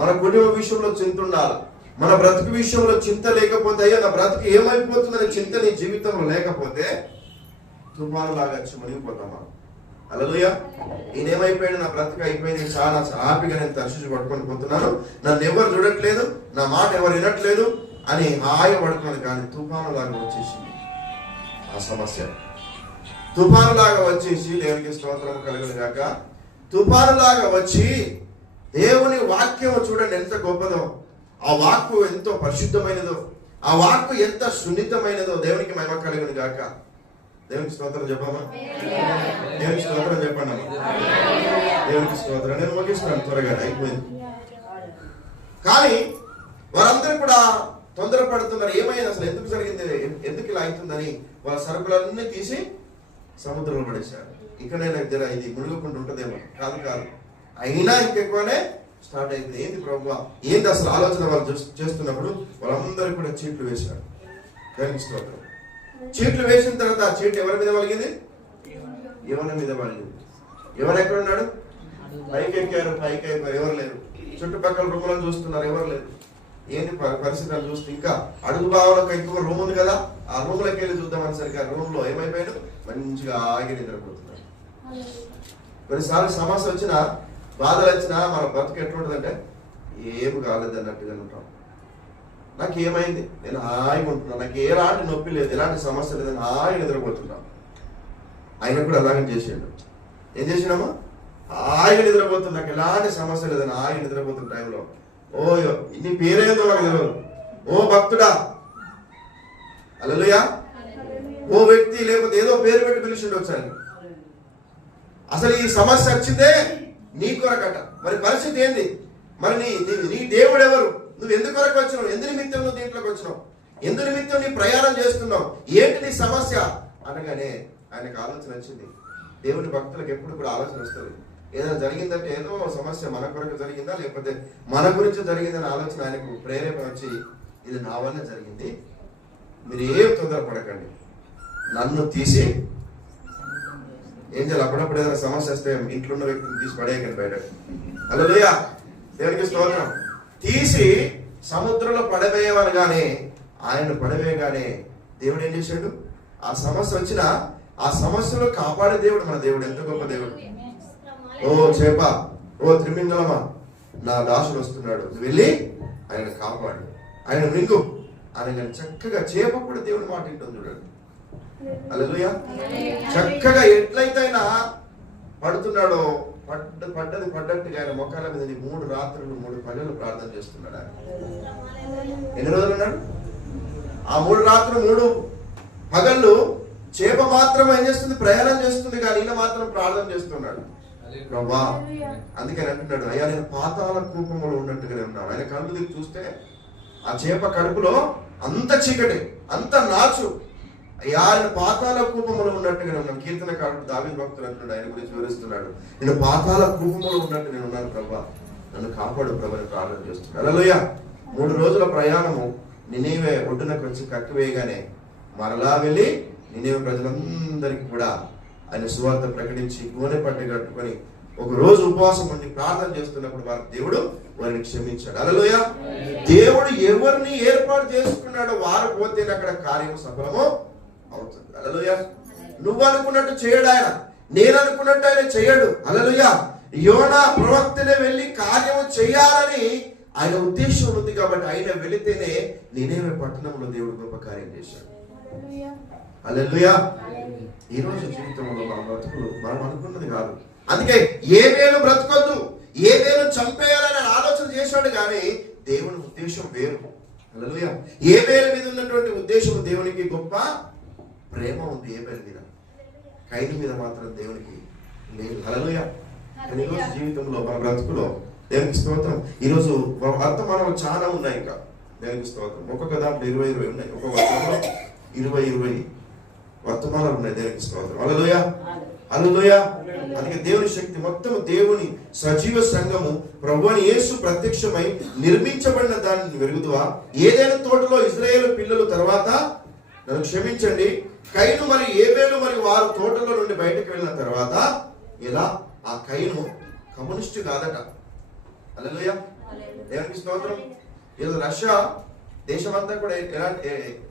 మన కుటుంబ విషయంలో చింత ఉండాలి. మన బ్రతుకు విషయంలో చింత లేకపోతే అయ్యో నా బ్రతుకు ఏమైపోతుందనే చింత నీ జీవితంలో లేకపోతే తుఫాను లాగా వచ్చి మునిగిపోతామా? హల్లెలూయా. ఈయన ఏమైపోయాడు? నా బ్రతుకు అయిపోయింది, చాలా హ్యాపీగా నేను తర్షీషు పట్టుకొని పోతున్నాను, నన్ను ఎవరు చూడట్లేదు, నా మాట ఎవరు వినట్లేదు అని హాయిగా పడుతున్నాను. కానీ తుఫాను లాగా వచ్చేసింది ఆ సమస్య. తుఫాను లాగా వచ్చేసి దేవునికి స్తోత్రం కలుగును గాక. తుఫాను లాగా వచ్చి దేవుని వాక్యం చూడండి ఎంత గొప్పదో. ఆ వాక్కు ఎంతో పరిశుద్ధమైనదో, ఆ వాక్కు ఎంత సున్నితమైనదో దేవునికి మహిమ కలుగును గాక. దేవునికి స్తోత్రం చెప్పామా? దేవునికి స్తోత్రం చెప్పండి అమ్మా. దేవునికి స్తోత్రం. నేను ముగిస్తున్నాను, త్వరగా అయిపోయింది. కానీ వారందరూ కూడా తొందరపడుతున్నారు. ఏమైంది అసలు, ఎందుకు జరిగింది, ఎందుకు ఇలా అవుతుందని వాళ్ళ సరుకులన్నీ తీసి సముద్రంలో పడేశారు. ఇక్కడే దగ్గర ఇది మునుగుకుండా ఉంటుందేమో, కాదు కాదు, అయినా ఇంకెక్కువనే స్టార్ట్ అయిపోయింది. ఏంది ప్రభువా, ఏంది అసలు ఆలోచన వాళ్ళు చేస్తున్నప్పుడు వాళ్ళందరూ కూడా చీట్లు వేశారు. దేవునికి స్తోత్రం. చీట్లు వేసిన తర్వాత ఆ చీట్లు ఎవరి మీద వలిగింది? యోనా మీద వలిగింది. ఎవరు ఎక్కడ ఉన్నాడు? పైకి ఎక్కారు, పైకి అయిపోయారు, ఎవరు లేరు. చుట్టుపక్కల రూములను చూస్తున్నారు, ఎవరు లేరు. ఏంటి పరిస్థితులు చూస్తే ఇంకా అడుగు భావంలో ఇంకొక రూమ్ ఉంది కదా, ఆ రూమ్లోకి వెళ్ళి చూద్దామని సరికి ఆ రూమ్ లో ఏమైపోయాడు, మంచిగా ఆగి నిద్రపోతున్నారు. కొన్నిసార్లు సమస్య వచ్చినా, బాధలు వచ్చినా మన బతుకు ఎట్లుంటుందంటే ఏమి కాలేదు అన్నట్టుగా ఉంటాం. నాకు ఏమైంది, నేను హాయిగా ఉంటున్నాను, నాకు ఎలాంటి నొప్పి లేదు, ఎలాంటి సమస్య లేదని హాయిగా నిద్రపోతున్నాను. ఆయన కూడా అలాగే చేసాడు. ఏం చేసినామా? హాయిగా నిద్రపోతున్నా, నాకు ఎలాంటి సమస్య లేదని హాయిగా నిద్రపోతున్న టైంలో, ఓ నీ పేరేందో నాకు తెలియదు, ఓ భక్తుడా, హల్లెలూయా, ఓ వ్యక్తి, లేకపోతే ఏదో పేరు పెట్టి పిలిచిండు వచ్చాను. అసలు ఈ సమస్య వచ్చిందే నీ కొరకట. మరి పరిస్థితి ఏంది? మరి నీ దేవుడు ఎవరు? నువ్వు ఎందుకు కొరకు వచ్చినావు? ఎందు నిమిత్తం నువ్వు దీంట్లోకి వచ్చినావు? ఎందు నిమిత్తం నీ ప్రయాణం చేస్తున్నావు? ఏంటి నీ సమస్య అనగానే ఆయనకు ఆలోచన వచ్చింది. దేవుని భక్తులకు ఎప్పుడు కూడా ఆలోచన వస్తుంది. ఏదైనా జరిగిందంటే ఏదో సమస్య మన కొరకు జరిగిందా, లేకపోతే మన గురించి జరిగిందనే ఆలోచన ఆయనకు ప్రేరేపణ వచ్చి, ఇది నా వల్ల జరిగింది, మీరు ఏం తొందరపడకండి, నన్ను తీసి ఏం చేయాలి, అప్పుడప్పుడు ఏదైనా సమస్య వస్తే ఇంట్లో ఉన్న వ్యక్తిని తీసి పడేయకండి బయట. హల్లెలూయా, దేవునికి స్తోత్రం. తీసి సముద్రంలో పడవేయవనగానే, ఆయన పడవేయగానే దేవుడు ఏం చేశాడు? ఆ సమస్య వచ్చినా ఆ సమస్యలో కాపాడే దేవుడు మన దేవుడు. ఎంత గొప్ప దేవుడు! ఓ చేప, ఓ త్రిమింగళమా, నా దాసుడు వస్తున్నాడు, నువ్వు వెళ్ళి ఆయన కాపాడు, ఆయన మింగు ఆయన. చక్కగా చేప కూడా దేవుడి మాట వింటుంది చూడండి. హల్లెలూయా. చక్కగా ఎట్లయితే ఆయన పడుతున్నాడో పడ్డట్టుగా ఆయన మొక్కల మీద 3 రాత్రులు 3 పగలు ప్రార్థన చేస్తున్నాడు. ఆయన ఎన్ని రోజులు ఉన్నాడు? ఆ 3 రాత్రులు 3 పగళ్ళు చేప మాత్రం ఏం చేస్తుంది? ప్రయాణం చేస్తుంది, కానీ ఈయన మాత్రం ప్రార్థన చేస్తున్నాడు. ప్రభా, అందుకని అంటున్నాడు, అయ్యా నేను పాతాళ కూపంలో ఉన్నట్టుగానే ఉన్నాను. ఆయన కళ్ళు దిగి చూస్తే ఆ చేప కడుపులో అంత చీకటి, అంత నాచు. అయ్యా ఆయన పాతాళ కూపంలో ఉన్నట్టుగానే ఉన్నాను. కీర్తనకారుడు దావీదు భక్తుడు అంటున్నాడు, ఆయన గురించి వివరిస్తున్నాడు, నేను పాతాళ కూపంలో ఉన్నట్టు నేను ఉన్నాను ప్రభా, నన్ను కాపాడు ప్రభు అని ప్రార్థన చేస్తున్నాడు. హల్లెలూయా. 3 రోజుల ప్రయాణము నినీవే ఒడ్డునకు వచ్చి కట్టివేయగానే మరలా వెళ్ళి నినీవే ప్రజలందరికీ కూడా ఆయన సువార్త ప్రకటించి గోనె పట్టి కట్టుకొని 1 రోజు ఉపవాసం ఉండి ప్రార్థన చేస్తున్నప్పుడు వారి దేవుడు వారిని క్షమించాడు. హల్లెలూయా. దేవుడు ఎవరిని ఏర్పాటు చేసుకున్నాడో వారు పోతే అక్కడ కార్యం సఫలము అవుతుంది. హల్లెలూయా. నువ్వు అనుకున్నట్టు చేయడు ఆయన, నేను అనుకున్నట్టు ఆయన చేయడు. హల్లెలూయా. యోనా ప్రవక్తనే వెళ్ళి కార్యము చేయాలని ఆయన ఉద్దేశం ఉంది కాబట్టి ఆయన వెళితేనే నినీవే పట్టణంలో దేవుడు గొప్ప కార్యం చేశాడు. హల్లెలూయా. ఈ రోజు జీవితంలో మన బ్రతుకులు మనం అనుకున్నది కాదు. అందుకే ఏబేలు బ్రతకొద్దు, ఏబేలు చంపేయాలని ఆలోచన చేశాడు, కానీ దేవుని ఉద్దేశం వేరు. హల్లెలూయా. ఏబేలు మీద ఉన్నటువంటి ఉద్దేశం దేవునికి గొప్ప ప్రేమ ఉంది ఏబేలు మీద, కయీను మీద మాత్రం దేవునికి లేదు. హల్లెలూయా. కానీ ఈరోజు జీవితంలో మన బ్రతుకులో దేవునికి స్తోత్రం. ఈరోజు వర్తమానాలు చాలా ఉన్నాయి. ఇంకా దేవునికి స్తోత్రం. ఒక్కొక్క దాంట్లో 20 ఉన్నాయి, ఒక్కొక్క వర్తమానంలో 20 వర్తమానాలు ఉన్నాయి. దేవునికి స్తోత్రం. హల్లెలూయా, హల్లెలూయా. అందుకే దేవుని శక్తి మొత్తం దేవుని సజీవ సంఘము ప్రభువైన యేసు ప్రత్యక్షమై నిర్మించబడిన దానిని వెరుగుదువా. ఏదైనా తోటలో ఇశ్రాయేలు పిల్లలు తర్వాత, నన్ను క్షమించండి, కయీను మరి ఏబేలు మరి వారు తోటలో నుండి బయటకు వెళ్ళిన తర్వాత ఇలా ఆ కయీను కమ్యూనిస్టు కాదట. హల్లెలూయా, దేవునికి స్తోత్రం. ఈరోజు రష్యా దేశమంతా కూడా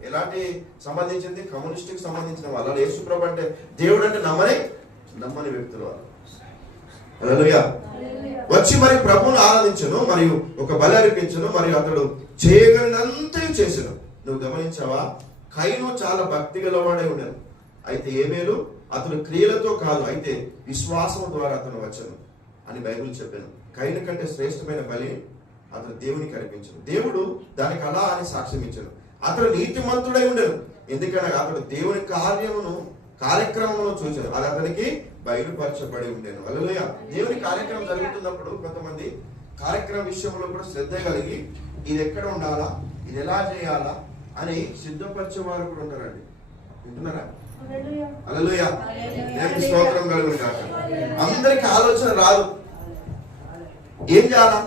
ఎలాంటి సంబంధించింది? కమ్యూనిస్టుకి సంబంధించిన వాళ్ళు. యేసు ప్రభు అంటే దేవుడు అంటే నమ్మని వ్యక్తులు వాళ్ళు. హల్లెలూయా. వచ్చి మరి ప్రభువును ఆరాధించను, మరియు ఒక బలి అర్పించను, మరియు అతడు చేయగలిగినంత చేసను. నువ్వు గమనించావా? కయీను చాలా భక్తి గలవాడే ఉండను, అయితే ఏబేలు అతను క్రియలతో కాదు, అయితే విశ్వాసం ద్వారా అతను వచ్చను అని బైబిల్ చెప్పాను. కయీను కంటే శ్రేష్టమైన బలి అతను దేవునికి అర్పించను. దేవుడు దానికి అలా అని సాక్ష్యం ఇచ్చాడు. అతడు నీతిమంతుడై ఉండను, ఎందుకనగా అతడు దేవుని కార్యక్రమంలో చూశాను, అది అతనికి బయలుపరచబడి ఉండేను. హల్లెలూయా. దేవుని కార్యక్రమం జరుగుతున్నప్పుడు కొంతమంది కార్యక్రమం విషయంలో కూడా శ్రద్ధ కలిగి ఇది ఎక్కడ ఉండాలా, ఇది ఎలా చేయాలా అని సిద్ధపరిచేవారు కూడా ఉంటారండి. వింటున్నారా? హల్లెలూయా. దేవునికి స్తోత్రం కలుగును గాక. అందరికి ఆలోచన రాదు, ఏం చేయాలా.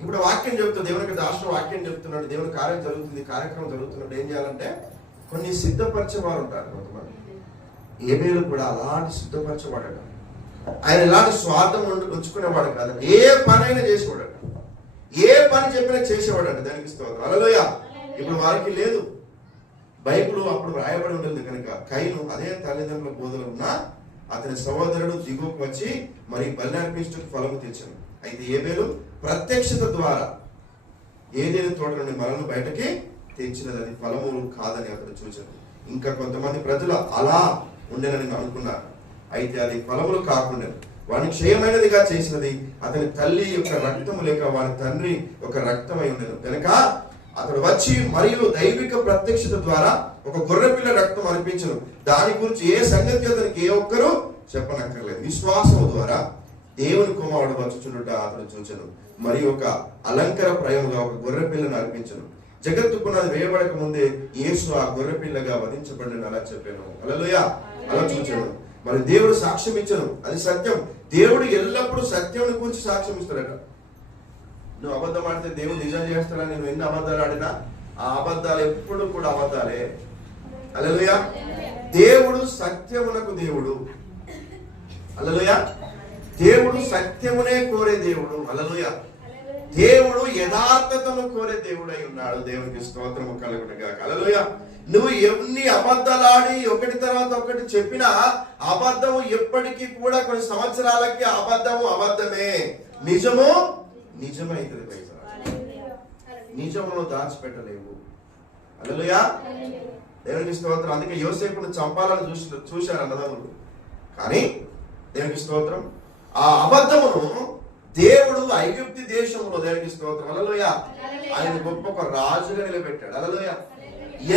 ఇప్పుడు వాక్యం చెప్తుంది, దేవునికి దాసుడు వాక్యం చెప్తున్నాడు, దేవుని కార్యం జరుగుతుంది, కార్యక్రమం జరుగుతున్నప్పుడు ఏం చేయాలంటే కొన్ని సిద్ధపరిచేవారు ఉంటారు. కొంతమంది ఏబేలు కూడా అలాంటి సిద్ధపరచబడ్డాడు. ఆయన ఇలాంటి స్వార్థం ఉంచుకునేవాడు కాదు, ఏ పనైనా చేసేవాడు, ఏ పని చెప్పినా చేసేవాడు. దానికి స్తోత్రం. హల్లెలూయా. ఇప్పుడు వారికి లేదు. బైబిల్ అప్పుడు రాయబడి ఉంటుంది కనుక కయీను అదే తల్లిదండ్రుల బోధలో ఉన్న అతని సహోదరుడు దిగువకు వచ్చి మరి బలి అర్పించడానికి ఫలము తెచ్చాను. అయితే ఏబేలు ప్రత్యక్షత ద్వారా ఏదేని తోట నుండి మరలను బయటకి తెచ్చినది, అది ఫలములు కాదని అతను చూశాను. ఇంకా కొంతమంది ప్రజలు అలా ఉండేనని అనుకున్నారు, అయితే అది ఫలములు కాకుండా వాని క్షయమైనదిగా చేసినది అతని తల్లి యొక్క రక్తము లేక వాని తండ్రి ఒక రక్తమై ఉండేది కనుక అతడు వచ్చి మరియు దైవిక ప్రత్యక్షత ద్వారా ఒక గొర్రెపిల్ల రక్తం అర్పించను. దాని గురించి ఏ సంగతి అతనికి ఏ ఒక్కరూ చెప్పనక్కర్లేదు. విశ్వాసం ద్వారా దేవుని కుమారుడు వచ్చుచుండుట అతను చూచెను, మరియు ఒక అలంకార ప్రయముగా ఒక గొర్రెపిల్లను అర్పించను. జగత్తు పునాది వేయబడక ముందే యేసు ఆ గొర్రెపిల్లగా వధించబడిన అలా చెప్పాను. హల్లెలూయా. అలా చూచాను. మరి దేవుడు సాక్ష్యం ఇచ్చను, అది సత్యం. దేవుడు ఎల్లప్పుడూ సత్యం గురించి సాక్ష్యం ఇస్తాడట. నువ్వు అబద్ధం ఆడితే దేవుడు నిజం చేస్తాడని నువ్వు ఎన్ని అబద్ధాలు ఆడినా ఆ అబద్ధాలు ఎప్పుడు కూడా అబద్ధాలే. హల్లెలూయా. దేవుడు సత్యమునకు దేవుడు. హల్లెలూయా. దేవుడు సత్యమునే కోరే దేవుడు. హల్లెలూయా. దేవుడు యథార్థతను కోరే దేవుడై ఉన్నాడు. దేవునికి స్తోత్రము కలుగును గాక. హల్లెలూయా. నువ్వు ఎన్ని అబద్ధాలాడి ఒకటి తర్వాత ఒకటి చెప్పినా అబద్ధము ఎప్పటికీ కూడా కొన్ని సంవత్సరాలకి అబద్ధమే, నిజము నిజమైతుంది. నిజమును దాచిపెట్టలేవు. హల్లెలూయా. దేవునికి స్తోత్రం. అందుకే యోసేపును చంపాలని చూశారు అన్నదమ్ములు, కానీ దేవునికి స్తోత్రం ఆ అబద్ధమును దేవుడు ఐగుప్తు దేశంలో, దేవునికి స్తోత్రం హల్లెలూయా, ఆయన గొప్ప ఒక రాజుగా నిలబెట్టాడు. హల్లెలూయా.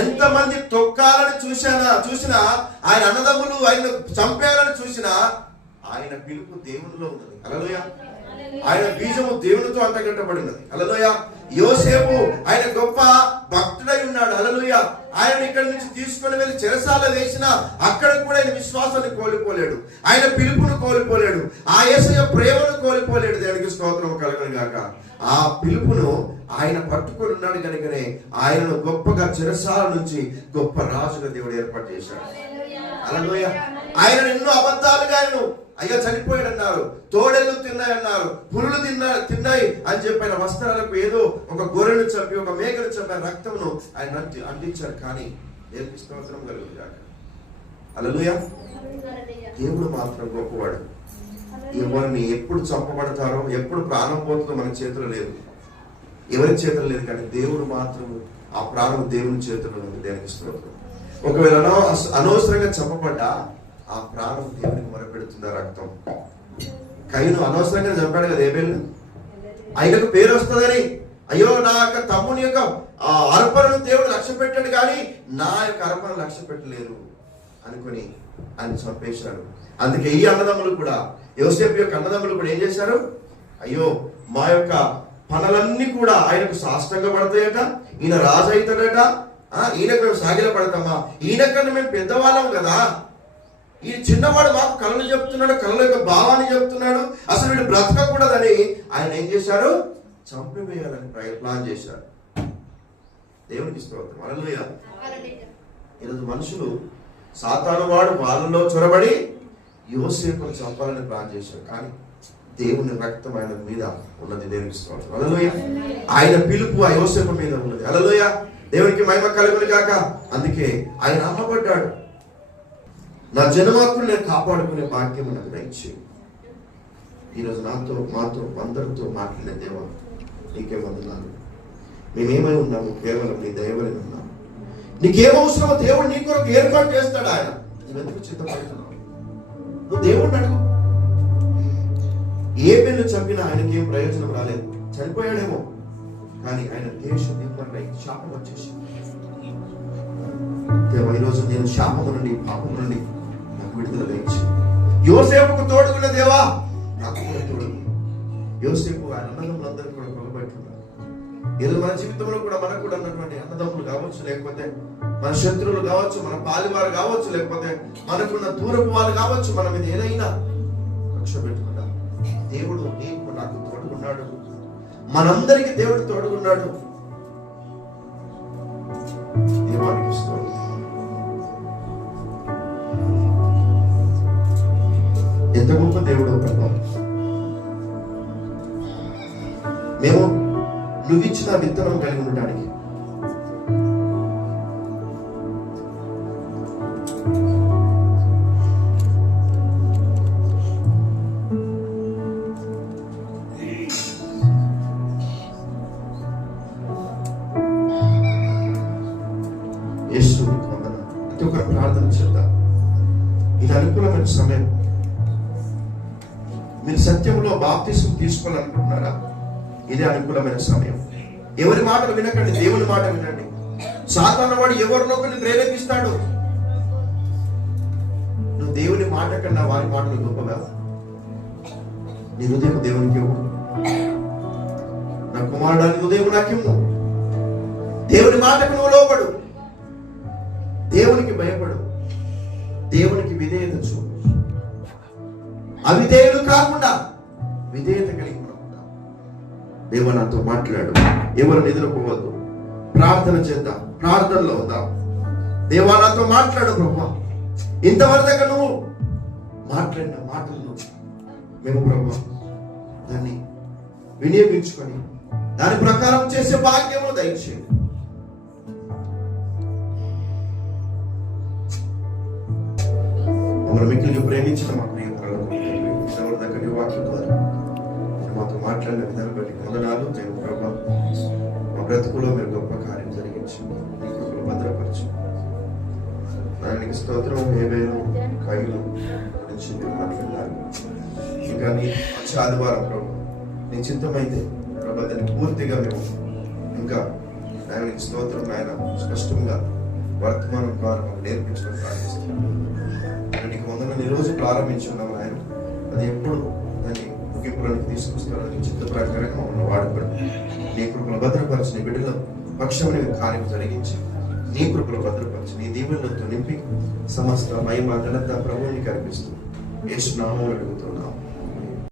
ఎంతమంది తొక్కాలని చూసినా ఆయన అన్నదమ్ములు ఆయన చంపేయాలని చూసినా ఆయన పిలుపు దేవునిలో ఉన్నది. హల్లెలూయా. ఆయన బీజము దేవునితో అంటగట్టబడినది. హల్లెలూయా. యోసేపు ఆయన గొప్ప భక్తుడై ఉన్నాడు. హల్లెలూయా. ఆయన ఇక్కడి నుంచి తీసుకొని వెళ్ళి చెరసాల వేసినా అక్కడ కూడా ఆయన విశ్వాసాన్ని కోల్పోలేడు, ఆయన పిలుపును కోల్పోలేడు, ఆ యేసయ్య ప్రేమను కోల్పోలేడు. దేవునికి స్తోత్రం కలుగును గాక. ఆ పిలుపును ఆయన పట్టుకొని ఉన్నాడు కనుకనే ఆయనను గొప్పగా చెరసాల నుంచి గొప్ప రాజుగా దేవుడు ఏర్పాటు చేశాడు. హల్లెలూయా. ఆయన ఎన్నో అబద్ధాలుగా ఆయన అయ్యా చనిపోయాడు అన్నారు, తోడేళ్ళు తిన్నాయి అన్నారు, పురులు తిన్నాయి అని చెప్పిన వస్త్రాలకు ఏదో ఒక గొర్రెను చంపి ఒక మేకను చంపి రక్తమును ఆయన అంటించారు. కానీ దేవునికి స్తోత్రం కలుగును గాక. హల్లెలూయా. దేవుడు మాత్రం గొప్పవాడు. ఎవరిని ఎప్పుడు చంపబడతారో ఎప్పుడు ప్రాణం పోతుందో మన చేతులు లేదు, ఎవరి చేతులు లేదు, కానీ దేవుడు మాత్రం ఆ ప్రాణం దేవుని చేతుల్లో ఉంది. దేవునికి స్తోత్రం. ఒకవేళ అనవసరంగా చంపబడ్డా ఆ ప్రాణం దేవునికి మొరపెడుతుంది. రక్తం కయీను అనవసరంగా చంపాడు కదా ఏబేలు. ఆయనకు పేరు వస్తుందని, అయ్యో నా యొక్క తమ్ముని యొక్క అర్పణను దేవుడు లక్ష్య పెట్టాడు కానీ నా యొక్క అర్పణ లక్ష్య పెట్టలేదు అనుకుని ఆయన చంపేశాడు. అందుకే ఈ అన్నదమ్ములు కూడా, యోసేపు యొక్క అన్నదమ్ములు కూడా ఏం చేశారు, అయ్యో మా యొక్క పనులన్నీ కూడా ఆయనకు సాష్టంగా పడతాయట, ఈయన రాజు అవుతాడట, ఈయనకు మేము సాగిల పడతామా, ఈయనకన్నా మేము పెద్దవాళ్ళం కదా, ఈ చిన్నవాడు మాకు కళలు చెప్తున్నాడు, కళల యొక్క భావాన్ని చెప్తున్నాడు, అసలు వీడు బ్రతకకూడదని ఆయన ఏం చేశారు, చంపివేయాలని ప్లాన్ చేశారు. దేవునికి స్తోత్రం. హల్లెలూయా. ఈరోజు మనుషులు సాతాను వాడు వాళ్ళలో చొరబడి యోసేపును చంపాలని ప్లాన్ చేశారు, కానీ దేవుని రక్తం ఆయన మీద ఉన్నది. దేవునికి స్తోత్రం. హల్లెలూయా. ఆయన పిలుపు ఆ యోసేపు మీద ఉన్నది. హల్లెలూయా. దేవునికి మహిమ కలుగును గాక. అందుకే ఆయన అమ్మబడ్డాడు. నా జన్మాకులు నేను కాపాడుకునే భాగ్యం నాకు దయచేయి. ఈరోజు మాతో అందరితో మాట్లాడిన దేవా నీకే వందనాలు. మేమేమై ఉన్నాము, కేవలం నీ దయవలే ఉన్నాము. నీకేమవసరమో దేవుడు నీ కొరకు ఏర్పాటు చేస్తాడు. ఆయన నువ్వెందుకు చింతపడుతున్నావు? నువ్వు దేవుడిని అడుగు. ఏ పెన్ను చంపినా ఆయనకి ఏం ప్రయోజనం రాలేదు, చనిపోయాడేమో, కానీ ఆయన దేశం నిమ్మరై శాపం వచ్చేసి, దేవా ఈరోజు నేను శాపము నుండి పాపం నుండి నాకు విడుదల దయచి. యోసేపుకు తోడుకున్న దేవా నాకు కూడా తోడుకు. యోసేపు ఆయన అన్నదమ్ములందరూ కూడా కొలబెట్టున్నారు. ఏదో మన జీవితంలో కూడా మనకు కూడా అన్నటువంటి అన్నదమ్ములు కావచ్చు, లేకపోతే మన శత్రువులు కావచ్చు, మన పాలివారు కావచ్చు, లేకపోతే మనకున్న దూరపు వాళ్ళు కావచ్చు, మన మీద ఏదైనా కక్ష పెట్టుకున్నా దేవుడు నీకు నాకు తోడుకున్నాడు. మనందరికీ దేవుడు తోడుకున్నాడు. దేవానికి స్తోత్రం. ఎంత గొప్ప దేవుడు ప్రభావం. మేము నువ్వు ఇచ్చిన విత్తనం కలిగి ఉండడానికి యేసు వందనాలు. ప్రతి ఒక్కరు ప్రార్థన చేద్దాం. ఇది అనుకూలమైన సమయం. మీరు సత్యంలో బాప్తిసం తీసుకోవాలనుకుంటున్నారా? ఇదే అనుకూలమైన సమయం. ఎవరి మాటలు వినకండి, దేవుని మాట వినండి. సాతాను వాడు ఎవరినో ఒకరిని ప్రేరేపిస్తాడు. నువ్వు దేవుని మాట కన్నా వారి మాటలు గొప్పగా. నీ హృదయం దేవునికి ఇవ్వు. నా కుమారుడానికి హృదయం నాకివ్వు. దేవుని మాటకు నువ్వు లోపడు. దేవునికి భయపడు. దేవునికి విధేయత చూపు. అవిధేయులు కాకుండా విధేయత కలిగి ఉండకుండా. దేవా నాతో మాట్లాడు. ఎవరు నిద్రపోవద్దు. ప్రార్థన చేద్దాం. ప్రార్థనలో ఉందాం. దేవా నాతో మాట్లాడు ప్రభా. ఇంతవరకు నువ్వు మాట్లాడిన మాటలను మేము ప్రభా దాన్ని వినియోగించుకొని దాని ప్రకారం చేసే భాగ్యము దయచేయండి. మమ్మల్ని మిక్కిలిగా ప్రేమించిన మా ప్రియతరులకు ఎవరి దగ్గర వాక్యం ద్వారా మాతో మాట్లాడిన విధానం బట్టి వందనాలు. మేము ప్రభా మా బ్రతుకులో మీరు గొప్ప కార్యం జరిగించి నీ కృపలో భద్రపరచు. దానికి స్తోత్రం. హేబేలు కయ్యూను గురించి మీరు మాట్లాడారు. ఇంకా నీ వచ్చే ఆదివారం ప్రభు నీ చిత్తమైతే ప్రభా దాన్ని పూర్తిగా మేము ఇంకా దానికి స్తోత్రం ఆయన స్పష్టంగా వర్తమానం ద్వారా నేర్పించడం ప్రారంభిస్తున్నాం. నీకు వందనని రోజు ప్రారంభించున్నాం ఆయన. అది ఎప్పుడు దాన్ని ముగింపులోకి తీసుకొస్తారని చిత్త ప్రకారంగా మమ్మల్ని వాడుకోండి. నీ కృపలో భద్రపరిచి నీ బిడ్డల పక్షమని కార్యం జరిగించి నీ కృపలో భద్రపరిచి నీ దీవెనలతో నింపి సమస్త మహిమ ఘనత ప్రభువుని కనిపిస్తూ యేసు నామములో అడుగుతున్నాం.